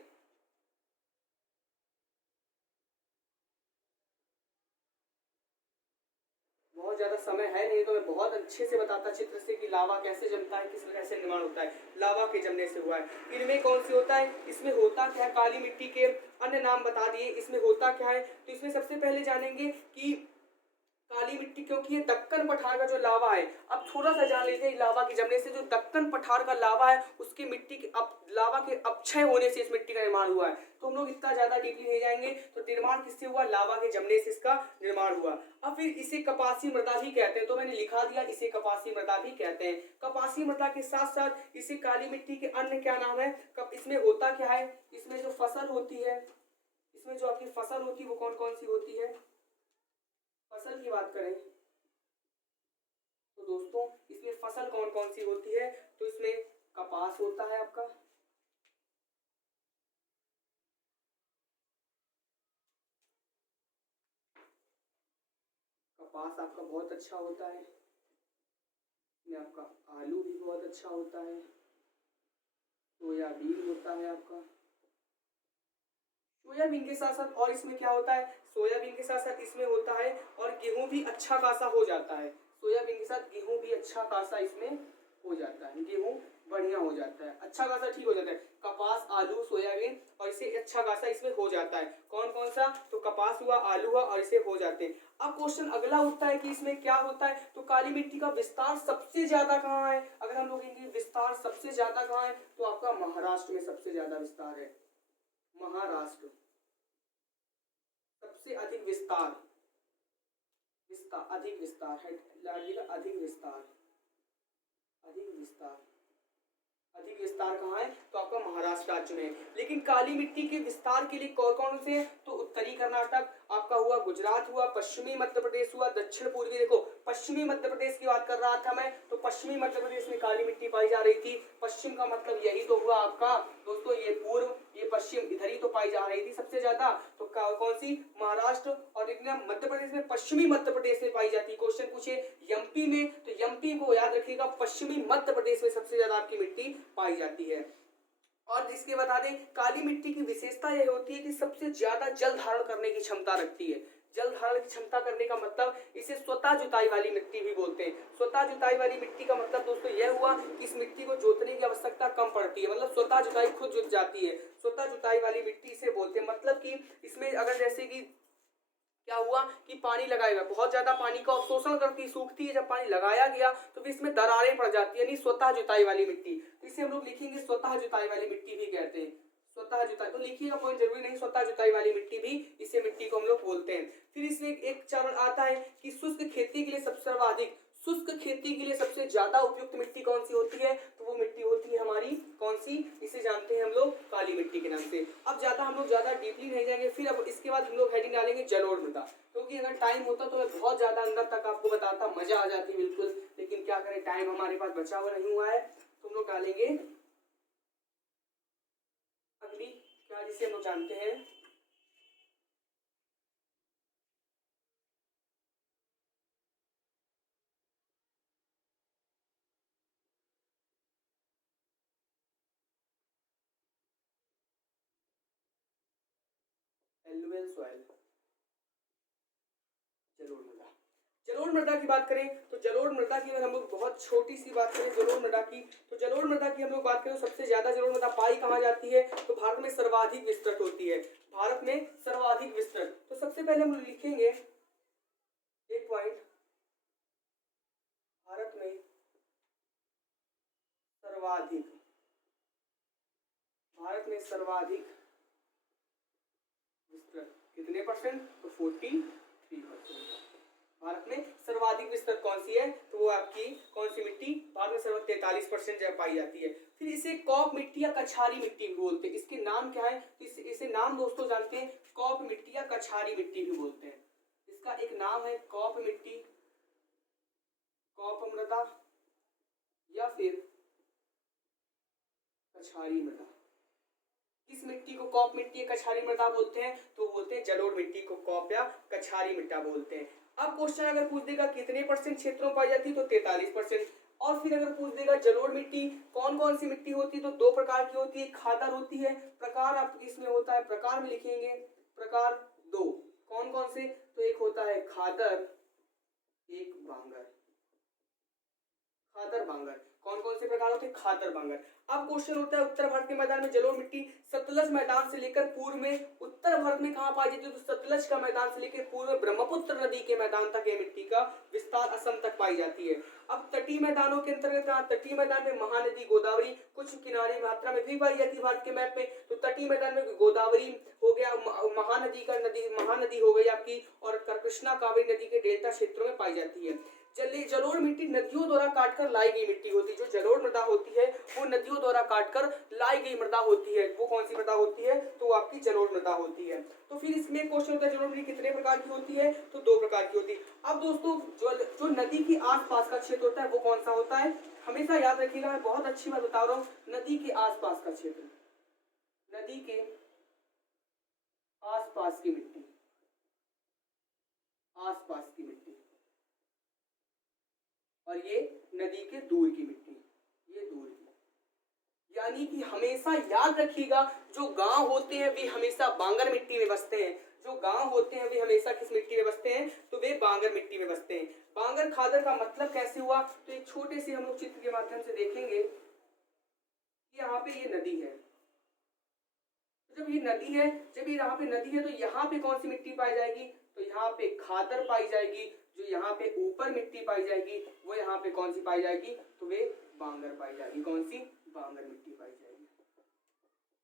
बहुत ज्यादा समय है नहीं तो मैं बहुत अच्छे से बताता चित्र से कि लावा कैसे जमता है, किस तरह से निर्माण होता है। लावा के जमने से हुआ है। इनमें कौन से होता है? इसमें होता क्या है? काली मिट्टी के अन्य नाम बता दिए। इसमें होता क्या है? तो इसमें सबसे पहले जानेंगे कि काली मिट्टी, क्योंकि ये दक्कन पठार का जो लावा है, अब थोड़ा सा जान लेते हैं लावा के जमने से। जो दक्कन पठार का लावा है उसकी मिट्टी के लावा के अपक्षय होने से इस मिट्टी का निर्माण हुआ है। तो हम लोग इतना ज्यादा डीपली नहीं जाएंगे। तो निर्माण किससे हुआ? लावा के जमने से इसका निर्माण हुआ। अब फिर इसे कपासी मृदा भी कहते हैं, तो मैंने लिखा दिया इसे कपासी मृदा भी कहते हैं। कपासी मृदा के साथ साथ इसे काली मिट्टी के अन्य क्या नाम है? इसमें होता क्या है? इसमें जो फसल होती है, इसमें जो आपकी फसल होती है वो कौन कौन सी होती है? फसल की बात करें तो दोस्तों इसमें फसल कौन कौन सी होती है? तो इसमें कपास होता है आपका, कपास आपका बहुत अच्छा होता है। इसमें आपका आलू भी बहुत अच्छा होता है, सोयाबीन होता है आपका। सोयाबीन के साथ साथ और इसमें क्या होता है? सोयाबीन के साथ साथ इसमें होता है और गेहूं भी अच्छा खासा हो जाता है। सोयाबीन के साथ गेहूं भी अच्छा खासा इसमें हो जाता है। गेहूं बढ़िया हो जाता है, अच्छा खासा ठीक हो जाता है। कपास, आलू, सोयाबीन और इसे अच्छा खासा इसमें हो जाता है। कौन कौन सा? तो कपास हुआ, आलू हुआ और इसे हो जाते हैं। अब क्वेश्चन अगला उठता है कि इसमें क्या होता है? तो काली मिट्टी का विस्तार सबसे ज्यादा कहाँ है? अगर हम लोग कहेंगे विस्तार सबसे ज्यादा कहाँ है तो आपका महाराष्ट्र में सबसे ज्यादा विस्तार है। महाराष्ट्र सबसे अधिक विस्तार, अधिक विस्तार है, लाडली का अधिक विस्तार, अधिक विस्तार, अधिक विस्तार कहाँ है? तो आपका महाराष्ट्र राज्य में। लेकिन काली मिट्टी के विस्तार के लिए कौन कौन से? तो उत्तरी कर्नाटक आपका हुआ, गुजरात हुआ, पश्चिमी मध्य प्रदेश हुआ, दक्षिण पूर्वी। देखो पश्चिमी मध्य प्रदेश की बात कर रहा था मैं, तो पश्चिमी मध्य प्रदेश में काली मिट्टी पाई जा रही थी। पश्चिम का मतलब यही तो हुआ आपका दोस्तों, ये पूर्व ये पश्चिम, इधर ही तो पाई जा रही थी सबसे ज्यादा। तो कौन सी? महाराष्ट्र। और मध्य प्रदेश में पश्चिमी मध्य प्रदेश में पाई जाती है। क्वेश्चन पूछे एमपी में तो एमपी को याद रखिएगा, पश्चिमी मध्य प्रदेश में सबसे ज्यादा आपकी मिट्टी पाई जाती है। और इसके बता दें काली मिट्टी की विशेषता यह होती है कि सबसे ज्यादा जल धारण करने की क्षमता रखती है। जल धारण की क्षमता करने का मतलब इसे स्वतः जुताई वाली मिट्टी भी बोलते हैं। स्वतः जुताई वाली मिट्टी का मतलब दोस्तों यह हुआ कि इस मिट्टी को जोतने की आवश्यकता कम पड़ती है, मतलब स्वतः जुताई खुद जुत जाती है। स्वतः जुताई वाली मिट्टी इसे बोलते हैं। मतलब कि इसमें अगर जैसे कि क्या हुआ कि पानी लगाएगा, बहुत ज्यादा पानी का अवशोषण करती, सूखती है, जब पानी लगाया गया तो फिर इसमें दरारें पड़ जाती है, यानी स्वतः जुताई वाली मिट्टी। तो इसे हम लोग लिखेंगे स्वतः जुताई वाली मिट्टी भी कहते हैं। स्वतः जुताई तो लिखिएगा, कोई जरूरी नहीं, स्वतः जुताई वाली मिट्टी भी इसे मिट्टी को हम लोग बोलते हैं। फिर इसमें एक चरण आता है कि शुष्क खेती के लिए सबसे सर्वाधिक, शुष्क खेती के लिए सबसे ज्यादा उपयुक्त मिट्टी कौन सी होती है? तो वो मिट्टी होती है हमारी कौन सी? इसे जानते हैं हम लोग काली मिट्टी के नाम से। अब हम लोग ज्यादा डीपली नहीं जाएंगे। फिर अब इसके बाद हम लोग हेडिंग डालेंगे जलोढ़ मृदा, क्योंकि अगर टाइम होता तो मैं बहुत ज्यादा अंदर तक आपको बताता, मजा आ जाती बिल्कुल, लेकिन क्या करें टाइम हमारे पास बचा हुआ नहीं हुआ है। तो हम लोग डालेंगे अगली क्या, जिसे हम लोग जानते हैं एलुवियल सॉइल, जलोढ़ मृदा। जलोढ़ मृदा की बात करें तो जलोढ़ मृदा की अगर हम लोग बहुत छोटी सी बात करें जलोढ़ मृदा की, तो जलोढ़ मृदा की हम लोग बात करें तो सबसे ज्यादा जलोढ़ मृदा पाई कहाँ जाती है? तो भारत में सर्वाधिक विस्तृत होती है। भारत में सर्वाधिक विस्तृत। तो सबसे पहले हम लिखेंगे एक पॉइंट, भारत में सर्वाधिक, भारत में सर्वाधिक विस्तृत कितने परसेंट? तो 43%। भारत में सर्वाधिक विस्तृत कौन सी है? तो वो आपकी कौन सी मिट्टी? भारत में सर्वाधिक 43% पाई जाती है। फिर इसे कॉप मिट्टी या कछारी मिट्टी भी बोलते हैं। इसके नाम क्या है? इसे नाम दोस्तों जानते हैं, कॉप मिट्टी या कछारी मिट्टी भी बोलते हैं। इसका एक नाम है कॉप मिट्टी, कॉप मृदा, या फिर कछारी मृदा। किस मिट्टी को कॉप मिट्टी या कछारी मृदा बोलते हैं? तो बोलते हैं जलोढ़ मिट्टी को कॉप या कछारी मिट्टी बोलते हैं। अब क्वेश्चन अगर पूछ देगा कितने परसेंट क्षेत्रों में पाई जाती है, तो 43%। और फिर अगर पूछ देगा जलोढ़ मिट्टी कौन कौन सी मिट्टी होती है, तो दो प्रकार की होती है, खादर होती है, प्रकार आप इसमें होता है, प्रकार में लिखेंगे प्रकार दो। कौन कौन से? तो एक होता है खादर, एक बांगर। खादर बांगर, कौन कौन से प्रकार होते हैं? खादर बांगर। अब क्वेश्चन होता है उत्तर भारत के मैदान में जलोढ़ मिट्टी सतलज मैदान से लेकर पूर्व में उत्तर भारत में कहां पाई जाती है? तो सतलज का मैदान से लेकर पूर्व में ब्रह्मपुत्र नदी के मैदान तक यह मिट्टी का विस्तार असम तक पाई जाती है। अब तटीय मैदानों के अंतर्गत तटीय मैदान में महानदी गोदावरी कुछ किनारे मात्रा में भी पाई जाती है भारत के मैप में। तो तटीय मैदान में गोदावरी हो गया, महानदी हो गई आपकी, और कृष्णा कावेरी नदी के डेल्टा क्षेत्रों में पाई जाती है। जलोढ़ मिट्टी नदियों द्वारा काटकर लाई गई मिट्टी होती है। जो जलोढ़ मृदा होती है वो नदियों द्वारा काटकर लाई गई मृदा होती है। वो कौन सी मृदा होती है? तो आपकी जलोढ़ मृदा होती है। तो फिर इसमें क्वेश्चन होता है जलोढ़ मिट्टी कितने प्रकार की होती है? तो दो प्रकार की होती है। अब दोस्तों जो नदी के आसपास का क्षेत्र होता है वो कौन सा होता है? हमेशा याद रखिएगा, मैं बहुत अच्छी बात बता रहा हूँ, नदी के आसपास का क्षेत्र, नदी के आसपास की मिट्टी, आसपास की मिट्टी, और ये नदी के दूर की मिट्टी, ये दूर की। यानी कि हमेशा याद रखिएगा जो गांव होते हैं वे हमेशा बांगर मिट्टी में बसते हैं। जो गांव होते हैं वे हमेशा किस मिट्टी में बसते हैं? तो वे बांगर मिट्टी में बसते हैं। बांगर खादर का मतलब कैसे हुआ? तो एक छोटे से हम लोग चित्र के माध्यम से देखेंगे कि यहाँ पे ये नदी है। जब ये नदी है, जब ये यहाँ पे नदी है तो यहाँ पे कौन सी मिट्टी पाई जाएगी? तो यहाँ पे खादर पाई जाएगी। जो यहाँ पे ऊपर मिट्टी पाई जाएगी वो यहाँ पे कौन सी पाई जाएगी? तो वे बांगर पाई जाएगी। कौन सी? बांगर मिट्टी पाई जाएगी।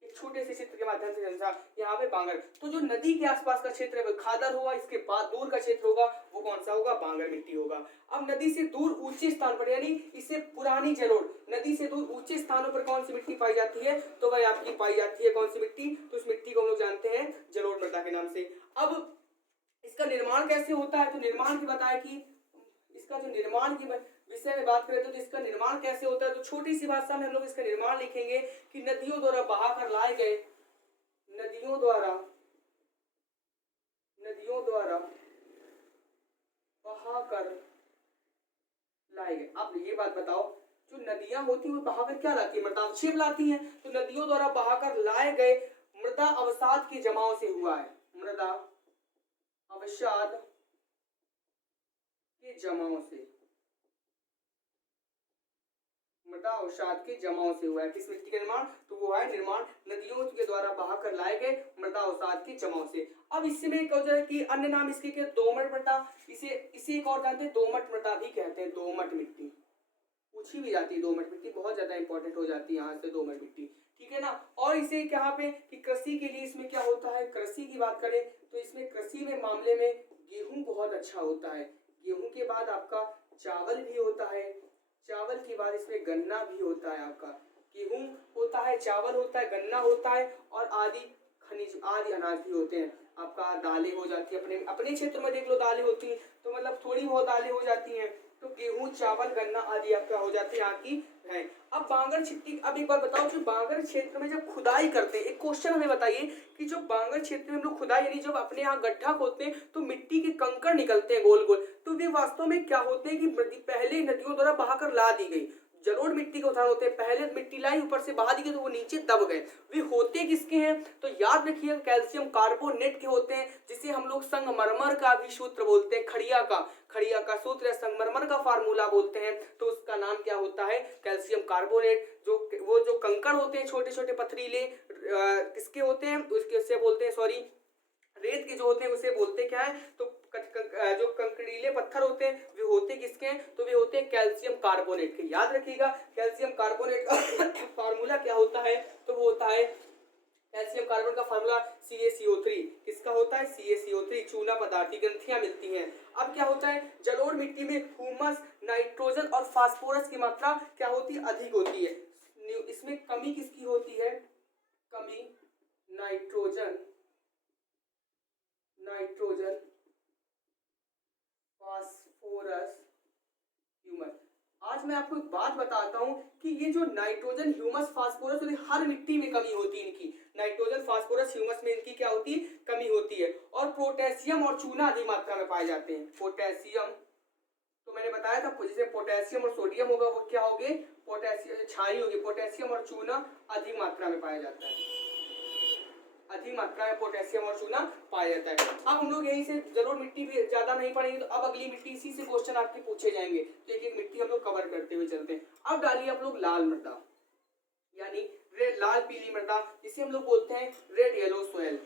एक छोटे से चित्र के माध्यम से समझा, यहाँ पे बांगर। तो जो नदी के आसपास का क्षेत्र है वो खादर होगा, इसके बाद दूर का क्षेत्र होगा वो कौन सा होगा? बांगर मिट्टी होगा। अब नदी से दूर ऊंचे स्थान पर, यानी इसे पुरानी जलोढ़, नदी से दूर ऊंचे स्थानों पर कौन सी मिट्टी पाई जाती है? तो वह आपकी पाई जाती है कौन सी मिट्टी? तो उस मिट्टी को हम लोग जानते हैं जलोढ़ मृदा के नाम से। अब इसका निर्माण कैसे होता है? तो निर्माण की बताया कि इसका जो निर्माण की विषय में बात करें तो इसका निर्माण कैसे होता है? तो छोटी सी भाषा में हम लोग इसका निर्माण लिखेंगे कि नदियों द्वारा बहाकर लाए गए, नदियों द्वारा बहाकर लाए गए। अब ये बात बताओ, जो नदियां होती है वो बहाकर क्या लाती है? मृदावक्षेप लाती हैं। तो नदियों द्वारा बहाकर लाए गए मृदा अवसाद के जमाव से हुआ है। मृदा अवसाद के जमाव से, मृदा अवसाद के जमाव से हुआ है किस मिट्टी का निर्माण? तो वो है निर्माण नदियों के द्वारा बहाकर लाए गए मृदा अवसाद के जमाव से। अब इसमें एक हो जाए कि अन्य नाम इसके क्या? दोमट मृदा। इसे एक और जानते हैं दोमट मृदा भी कहते हैं। दोमट मिट्टी पूछी भी जाती है, दोमट मिट्टी बहुत ज्यादा इंपॉर्टेंट हो जाती है यहाँ से दोमट मिट्टी, ठीक है ना। और इसे यहाँ पे कि कृषि के लिए इसमें क्या होता है? कृषि की बात करें तो इसमें कृषि में मामले में गेहूं बहुत अच्छा होता है। गेहूं के बाद आपका चावल भी होता है, चावल के बाद इसमें गन्ना भी होता है। आपका गेहूं होता है, चावल होता है, गन्ना होता है, और आदि खनिज आदि अनाज भी होते हैं। आपका दालें हो जाती है, अपने अपने क्षेत्र में देख लो दालें होती हैं, तो मतलब थोड़ी बहुत दालें हो जाती हैं। तो गेहूं, चावल, गन्ना आदि आपका हो जाती है यहाँ की है। अब बांगर छिट्टी, अब एक बार बताओ कि बांगर क्षेत्र में जब खुदाई करते हैं, एक क्वेश्चन हमें बताइए कि जो बांगर क्षेत्र में हम लोग खुदाई, यानी जब अपने यहाँ गड्ढा खोदते हैं तो मिट्टी के कंकड़ निकलते हैं गोल गोल, तो वे वास्तव में क्या होते हैं कि पहले नदियों द्वारा बहाकर ला दी गई जलोढ़ मिट्टी के उदाहरण होते हैं। पहले मिट्टी लाई, ऊपर से बहा दी गई तो वो नीचे दब गए। वे होते किसके हैं? तो याद रखिए कैल्शियम कार्बोनेट के होते हैं, जिसे हम लोग संगमरमर का भी सूत्र बोलते हैं। खड़िया का सूत्र या संगमरमर का फार्मूला बोलते हैं, तो उसका नाम क्या होता है? Calcium carbonate. जो कंकड़ होते हैं छोटे छोटे पथरीले किसके होते हैं? उसके बोलते हैं, सॉरी, रेत के जो होते हैं उसे बोलते क्या है? तो जो कंकड़ीले पत्थर होते हैं वे होते किसके हैं? तो वे होते हैं कैल्शियम कार्बोनेट के। याद रखिएगा कैल्शियम कार्बोनेट का फार्मूला क्या होता है? तो वो होता है कैल्शियम कार्बन का फार्मूला CaCO3। किसका होता है? CaCO3। चूना पदार्थ की ग्रंथियां मिलती हैं। अब क्या होता है? जलोढ़ मिट्टी में ह्यूमस, नाइट्रोजन और फास्फोरस की मात्रा क्या होती है? अधिक होती है। इसमें कमी किसकी होती है? कमी नाइट्रोजन फास्फोरस ह्यूमस। आज मैं आपको एक बात बताता हूं कि ये जो नाइट्रोजन ह्यूमस फास्फोरस होती है, हर मिट्टी में कमी होती है इनकी। नाइट्रोजन फास्फोरस ह्यूमस में इनकी क्या होती है, कमी होती है। और पोटेशियम और चूना अधिक मात्रा में पाए जाते हैं। पोटेशियम तो मैंने बताया था, जैसे पोटेशियम और सोडियम होगा वो क्या होगे, पोटेशियम क्षारीय होगी। पोटेशियम और चूना अधिक मात्रा में पाया जाता है, अधिक मात्रा में पोटेशियम और चूना पाया जाता है। अब हम लोग यहीं से जरूर मिट्टी भी ज्यादा नहीं पढ़ेंगे, तो अब अगली मिट्टी इसी से क्वेश्चन आपके पूछे जाएंगे, तो एक एक मिट्टी हम लोग कवर करते हुए चलते हैं। अब डालिए आप लोग लाल मृदा, यानी रेड, लाल पीली मृदा, जिसे हम लोग बोलते हैं रेड येलो सोयल।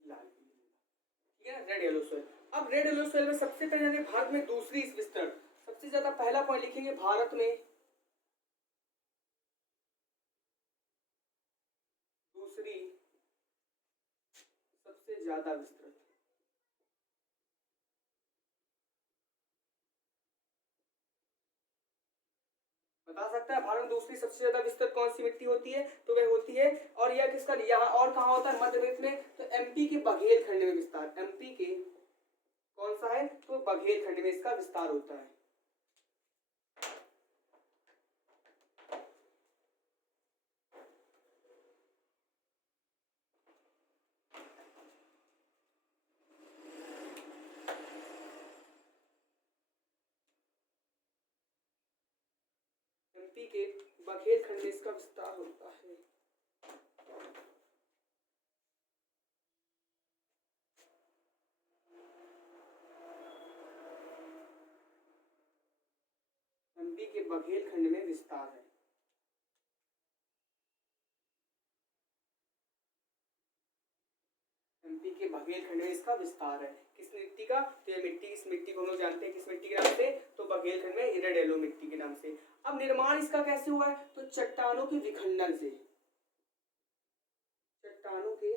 लाल पीली मृदा, ठीक है ना, रेड येलो सोयल। अब रेड येलो सोयल में सबसे पहले भारत में दूसरी विस्तृत, सबसे ज्यादा पहला पॉइंट लिखेंगे भारत में दूसरी सबसे ज्यादा विस्तृत। बता सकता है भारत में दूसरी सबसे ज्यादा विस्तृत कौन सी मिट्टी होती है, तो वह होती है, और यह किसका, यहाँ और कहाँ होता है, मध्य प्रदेश में, तो एमपी के बघेल खंड में विस्तार। एमपी के कौन सा है, तो बघेल खंड में इसका विस्तार होता है। एमपी के बघेल खंड में इसका विस्तार होता है। एमपी के बघेल खंड में विस्तार है। एमपी के बघेल खंड में इसका विस्तार है। किस मिट्टी का, तो ये मिट्टी, इस मिट्टी को हम लोग जानते हैं किस मिट्टी के नाम से, तो बघेल खंड में रेड येलो मिट्टी के नाम से। अब निर्माण इसका कैसे हुआ है, तो चट्टानों के विखंडन से, चट्टानों के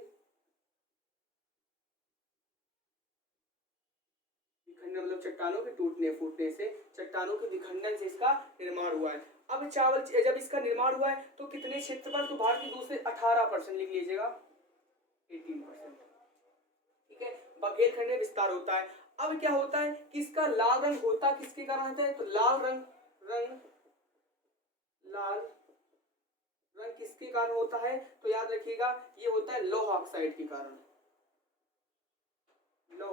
विखंडन मतलब चट्टानों के टूटने फूटने से, चट्टानों के विखंडन से इसका निर्माण हुआ है। अब चावल जब इसका निर्माण हुआ है तो कितने क्षेत्र पर, तो भारत की दूसरे 18% लिख लीजिएगा, 18%, ठीक है। बघेल खंड में विस्तार होता है। अब क्या होता है कि इसका लाल रंग होता किसके कारण होता है, तो लाल रंग किसके कारण होता है, तो याद रखिएगा ये होता है लौह ऑक्साइड के कारण, लौह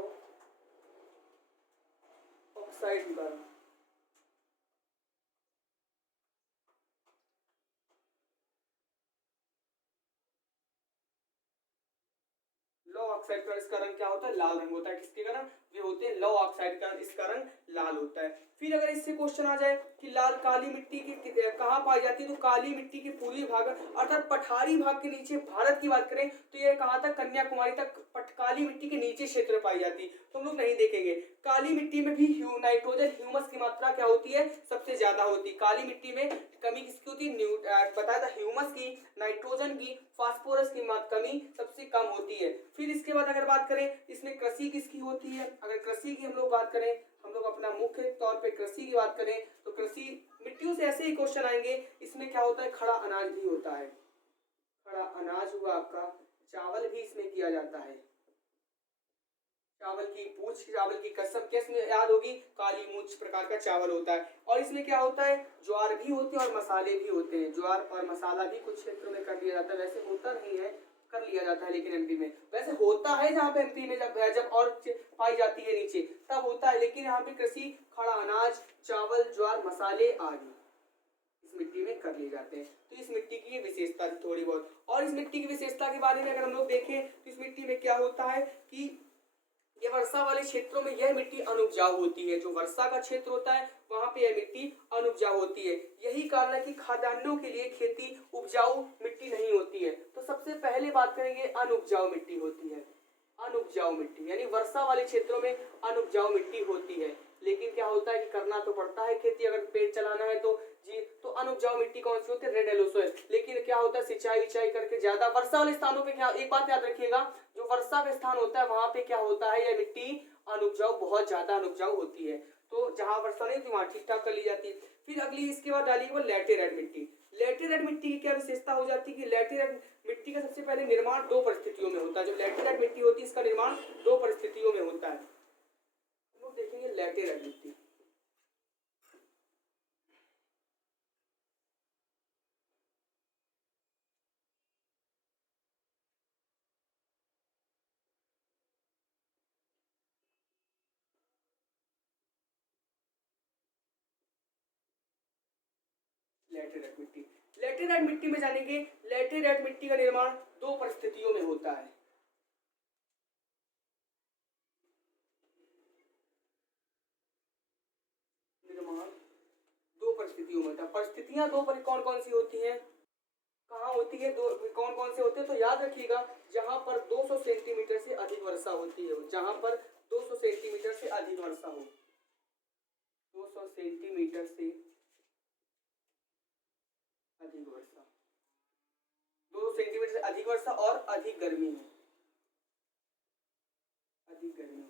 ऑक्साइड के कारण। लौ ऑक्साइड का इसका रंग क्या होता है, लाल रंग होता है। किसके कारण, वे होते हैं लौ ऑक्साइड का, इसका रंग लाल होता है। फिर अगर इससे क्वेश्चन आ जाए कि लाल काली मिट्टी की कहाँ पाई जाती है, तो काली मिट्टी के पूर्वी भाग अर्थात पठारी भाग के नीचे, भारत की बात करें तो यह कहाँ तक, कन्याकुमारी तक काली मिट्टी के नीचे क्षेत्र में पाई जाती है। तो हम लोग नहीं देखेंगे। काली मिट्टी में भी नाइट्रोजन ह्यूमस की मात्रा क्या होती है, सबसे ज्यादा होती है। काली मिट्टी में कमी किसकी होती है, बताया था ह्यूमस की, नाइट्रोजन की, फास्फोरस की कमी सबसे कम होती है। फिर इसके बाद अगर बात करें इसमें कृषि किसकी होती है, अगर कृषि की हम लोग बात करें, हम लोग अपना मुख्य तौर पे कृषि की बात करें, तो कृषि मिट्टियों से ऐसे ही क्वेश्चन आएंगे। इसमें क्या होता है, खड़ा अनाज भी होता है। खड़ा अनाज हुआ आपका, चावल भी इसमें किया जाता है। चावल की पूछ, चावल की कसम, किसमें याद होगी, काली मूंछ प्रकार का चावल होता है। और इसमें क्या होता है, ज्वार भी होते हैं और मसाले भी होते हैं। ज्वार और मसाला भी कुछ क्षेत्रों में कर लिया जाता है, वैसे होता नहीं है, कर लिया जाता है, लेकिन एमपी में वैसे होता है। जहाँ पे एमपी में जब और पाई जाती है नीचे तब होता है, लेकिन यहाँ पे कृषि, खड़ा अनाज, चावल, ज्वार, मसाले आदि इस मिट्टी में कर लिए जाते हैं। तो इस मिट्टी की विशेषता थोड़ी बहुत। और इस मिट्टी की विशेषता के बारे में अगर हम लोग देखें तो इस मिट्टी में क्या होता है कि ये वर्षा वाले क्षेत्रों में यह मिट्टी अनुपजाऊ होती है। जो वर्षा का क्षेत्र होता है वहां पे यह मिट्टी अनुपजाऊ होती है। यही कारण है कि खाद्यान्नों के लिए खेती उपजाऊ मिट्टी नहीं होती है। तो सबसे पहले बात करेंगे अनुपजाऊ मिट्टी होती है। अनुपजाऊ मिट्टी, यानी वर्षा वाले क्षेत्रों में अनुपजाऊ मिट्टी होती है। लेकिन क्या होता है कि करना तो पड़ता है खेती, अगर पेड़ चलाना है तो जी। तो अनुपजाऊ मिट्टी कौन सी होती है? Red yellow soil. लेकिन क्या होता है, सिंचाई करके ज्यादा वर्षा वाले स्थानों पे क्या, एक बात याद रखिएगा, जो वर्षा का स्थान होता है वहां पे क्या होता है, यह मिट्टी अनुपजाऊ, बहुत ज्यादा अनुपजाऊ होती है। तो जहां वर्षा नहीं होती वहां ठीक ठाक कर ली जाती है। फिर अगली इसके बाद डालिए वो लैटेराइट मिट्टी। लैटेराइट मिट्टी की क्या विशेषता हो जाती है कि लैटेराइट मिट्टी का सबसे पहले निर्माण दो परिस्थितियों में होता है। जो लैटेराइट मिट्टी होती है इसका निर्माण दो परिस्थितियों में होता है। हम लोग देखेंगे लैटेराइट मिट्टी। लैटेराइट मिट्टी, लैटेराइट मिट्टी में जानेंगे, लैटेराइट मिट्टी का निर्माण दो परिस्थितियों में होता है। निर्माण दो परिस्थितियों में होता है। परिस्थितियां दो पर कौन कौन सी होती हैं, कहाँ होती है, दो कौन कौन से होते हैं? तो याद रखिएगा, जहां पर 200 सेंटीमीटर से अधिक वर्षा होती है, जहां पर 200 सेंटीमीटर से अधिक वर्षा हो, 200 सेंटीमीटर से अधिक वर्षा, 200 सेंटीमीटर से अधिक वर्षा और अधिक गर्मी है, अधिक गर्मी।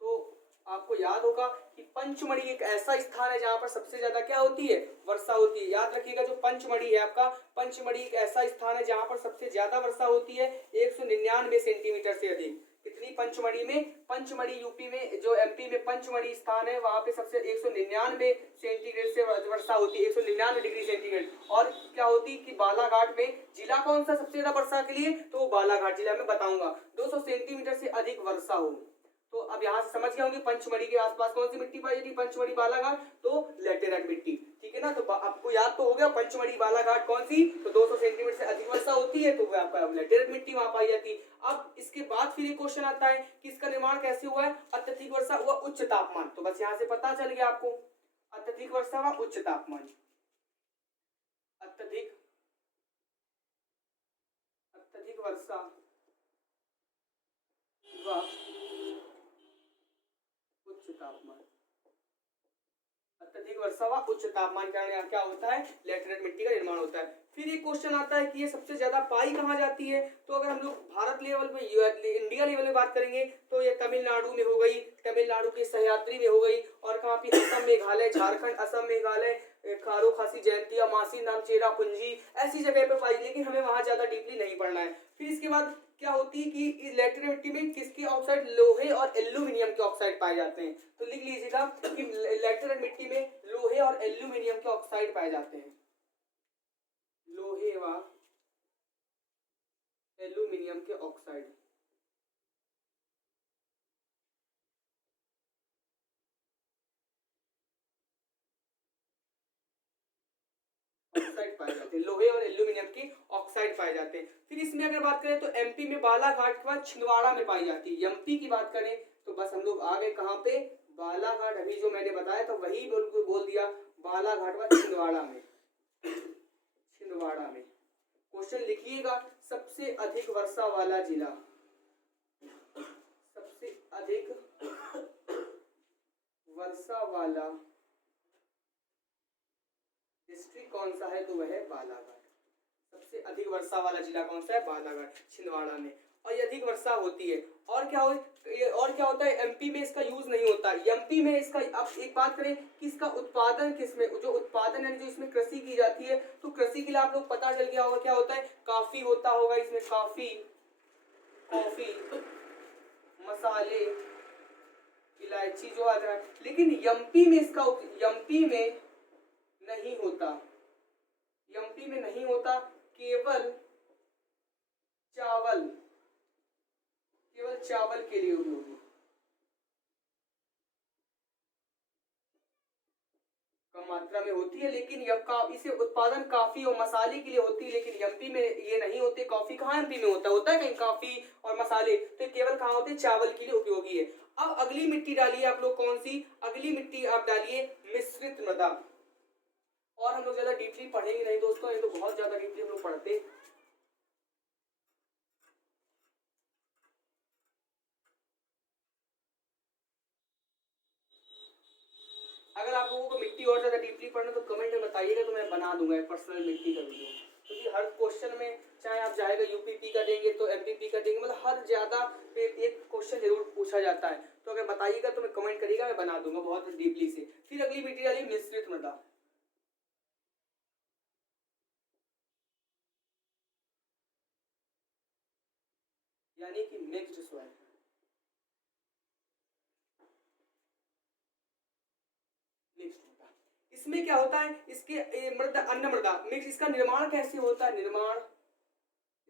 तो आपको याद होगा कि पंचमढ़ी एक ऐसा स्थान है जहां पर सबसे ज्यादा क्या होती है, वर्षा होती है। याद रखिएगा, जो पंचमढ़ी है आपका, पंचमढ़ी एक ऐसा स्थान है जहां पर सबसे ज्यादा वर्षा होती है, 199 सेंटीमीटर से अधिक। कितनी? पंचमढ़ी में, पंचमढ़ी यूपी में, जो एमपी में पंचमढ़ी स्थान है वहां पे सबसे 199 सेंटीग्रेड से वर्षा होती है, 199 डिग्री सेंटीग्रेड। और क्या होती है कि बालाघाट में, जिला कौन सा सबसे ज्यादा वर्षा के लिए? तो बालाघाट जिला में बताऊंगा, 200 सेंटीमीटर से अधिक वर्षा हो। तो अब यहाँ से समझ गए होंगे पंचमढ़ी के आसपास कौन सी मिट्टी पाई जाती है, पंचमढ़ी बालाघाट, तो लैटेराइट मिट्टी। ठीक है ना, तो आपको याद तो हो गया पंचमढ़ी बालाघाट कौन सी, तो 200 सेंटीमीटर से अधिक वर्षा होती है तो वो आपका लैटेराइट मिट्टी वहां पाई जाती है। अब इसके बाद फिर एक क्वेश्चन आता है कि इसका निर्माण कैसे हुआ है? अत्यधिक वर्षा व उच्च तापमान। तो बस यहाँ से पता चल गया आपको, अत्यधिक वर्षा व उच्च तापमान, अत्यधिक अत्यधिक वर्षा व उच्च तापमान, अत्यधिक वर्षा व उच्च तापमान के कारण क्या होता है, लैटेराइट मिट्टी का निर्माण होता है। फिर एक क्वेश्चन आता है कि ये सबसे ज्यादा पाई कहाँ जाती है? तो अगर हम लोग भारत लेवल पे, इंडिया लेवल में बात करेंगे तो ये तमिलनाडु में हो गई, तमिलनाडु के सह्याद्री में हो गई, और कहाँ पे, असम, मेघालय, झारखंड, असम, मेघालय, खारो खासी, जयंतिया, मासी, नामचेरा, पुंजी, ऐसी जगह पे पाई, लेकिन हमें वहां ज्यादा डीपली नहीं पढ़ना है। फिर इसके बाद क्या होती है कि इस लैटेराइट मिट्टी में किसके ऑक्साइड, लोहे और एल्यूमिनियम के ऑक्साइड पाए जाते हैं। तो लिख लीजिएगा कि लैटेराइट मिट्टी में लोहे और एल्यूमिनियम के ऑक्साइड पाए जाते हैं, लोहे व एल्यूमिनियम के ऑक्साइड। ऑक्साइड पाए जाते हैं, लोहे और एल्यूमिनियम की ऑक्साइड पाए जाते हैं। फिर इसमें अगर बात करें तो एमपी में बालाघाट के बाद छिंदवाड़ा में पाई जाती है। एमपी की बात करें तो बस हम लोग आ गए कहाँ पे, बालाघाट। अभी जो मैंने बताया था वही बोल दिया, बालाघाट व छिंदवाड़ा में, छिंदवाड़ा में। क्वेश्चन लिखिएगा, सबसे अधिक वर्षा वाला जिला, सबसे अधिक वर्षा वाला डिस्ट्रिक्ट कौन सा है? तो वह है बालाघाट। सबसे अधिक वर्षा वाला जिला कौन सा है? बालाघाट, छिंदवाड़ा में। और ये अधिक वर्षा होती है। और क्या होता है, एमपी में इसका यूज नहीं होता, एमपी में इसका, अब एक बात करें कि इसका उत्पादन किसमें, जो उत्पादन है, जो इसमें कृषि की जाती है, तो कृषि के लिए आप लोग पता चल गया होगा क्या होता है, काफी होता होगा इसमें, काफी, कॉफी, मसाले, इलायची जो आ रहा है। लेकिन एमपी में इसका, एमपी में नहीं होता, एमपी में नहीं होता, केवल चावल, केवल चावल के लिए उपयोगी, कम मात्रा में होती है। लेकिन इसे उत्पादन काफी और मसाले के लिए होती है, लेकिन एमपी में ये नहीं होते। कॉफी कहाँ एमपी में होता है कहीं काफी और मसाले, तो केवल कहाँ होते हैं, चावल के लिए उपयोगी है। अब अगली मिट्टी डालिए आप लोग, कौन सी अगली मिट्टी आप डालिए, मिश्रित मृदा। और हम लोग ज्यादा डीपली पढ़ेंगे नहीं दोस्तों, ये तो बहुत ज्यादा डीपली हम लोग पढ़ते। अगर आप लोगों को मिट्टी और ज़्यादा डीपली पढ़ना तो कमेंट में बताइएगा, तो मैं बना दूंगा पर्सनल मिट्टी का वीडियो। क्योंकि हर क्वेश्चन में चाहे आप जाएगा यूपीपी का देंगे तो एमपीपी का देंगे, मतलब हर ज़्यादा पे एक क्वेश्चन जरूर पूछा जाता है। तो अगर बताइएगा तो मैं कमेंट करिएगा, मैं बना दूंगा बहुत डीपली से। फिर अगली मिट्टी डाली मिश्रित मृदा, यानी कि मिक्स्ड सॉइल। इसमें क्या होता है, इसके मृदा अन्न मृदा मिक्स, इसका निर्माण कैसे होता है,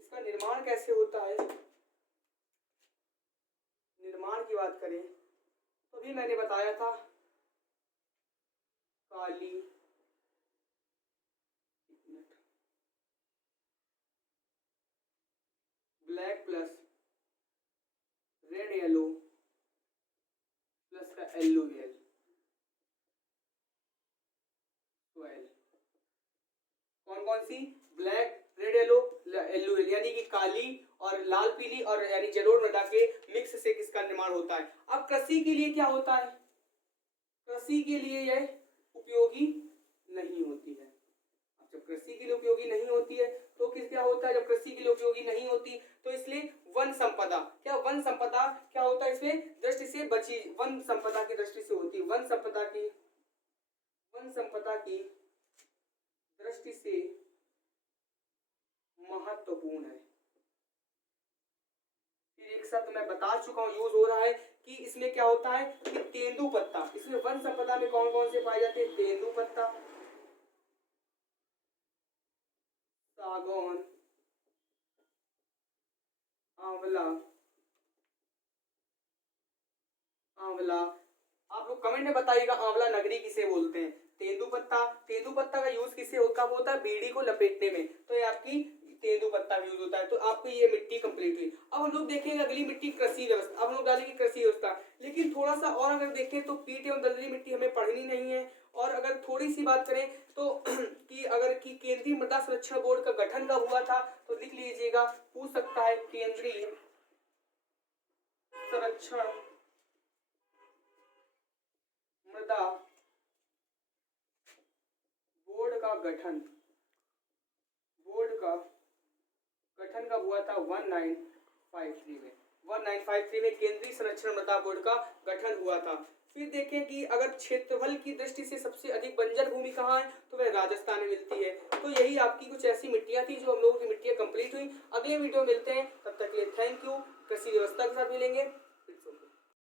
इसका निर्माण कैसे होता है, निर्माण की बात करें तो भी मैंने बताया था, काली black plus red yellow plus का एलुवियल सॉइल। कौन कौन सी, ब्लैक रेड येलो एलुवियल, यानी कि काली और लाल पीली और यानी जलोढ़ मृदा के मिक्स से किसका निर्माण होता है। अब कृषि के लिए क्या होता है, कृषि के लिए यह उपयोगी नहीं होती है। अब जब कृषि के लिए उपयोगी नहीं होती है तो किस क्या होता है, जब कृषि के लिए उपयोगी नहीं होती तो इसलिए वन संपदा, क्या वन संपदा क्या होता है, इसमें दृष्टि से बची, वन संपदा की दृष्टि से होती है, वन संपदा की दृष्टि से महत्वपूर्ण है। फिर एक शब्द मैं बता चुका हूं, यूज हो रहा है कि इसमें क्या होता है कि तेंदुपत्ता, इसमें वन संपदा में कौन कौन से पाए जाते हैं, तेंदुपत्ता, सागौन, आंवला, आंवला। आप लोग कमेंट में बताइएगा आंवला नगरी किसे बोलते हैं। तेंदुपत्ता, तेंदुपत्ता का यूज किसे कब होता है, बीड़ी को लपेटने में, तो ये आपकी तेंदुपत्ता यूज होता है। तो आपको ये मिट्टी कंप्लीट हुई। अब हम लोग देखेंगे अगली मिट्टी कृषि व्यवस्था, अब हम लोग डालेंगे कृषि व्यवस्था। लेकिन थोड़ा सा और अगर देखें तो पीट एवं दलदली मिट्टी हमें पढ़नी नहीं है। और अगर थोड़ी सी बात करें तो कि अगर कि केंद्रीय मृदा संरक्षण बोर्ड का गठन कब हुआ था, तो लिख लीजिएगा, पूछ सकता है केंद्रीय संरक्षण मृदा बोर्ड का गठन, बोर्ड का गठन कब हुआ था, 1953 में, 1953 में केंद्रीय संरक्षण मृदा बोर्ड का गठन हुआ था। फिर देखें कि अगर क्षेत्रफल की दृष्टि से सबसे अधिक बंजर भूमि कहाँ है, तो वह राजस्थान में मिलती है। तो यही आपकी कुछ ऐसी मिट्टियां थी जो हम लोगों की मिट्टियां कंप्लीट हुई। अगले वीडियो मिलते हैं, तब तक के लिए थैंक यू। कृषि व्यवस्था के साथ मिलेंगे।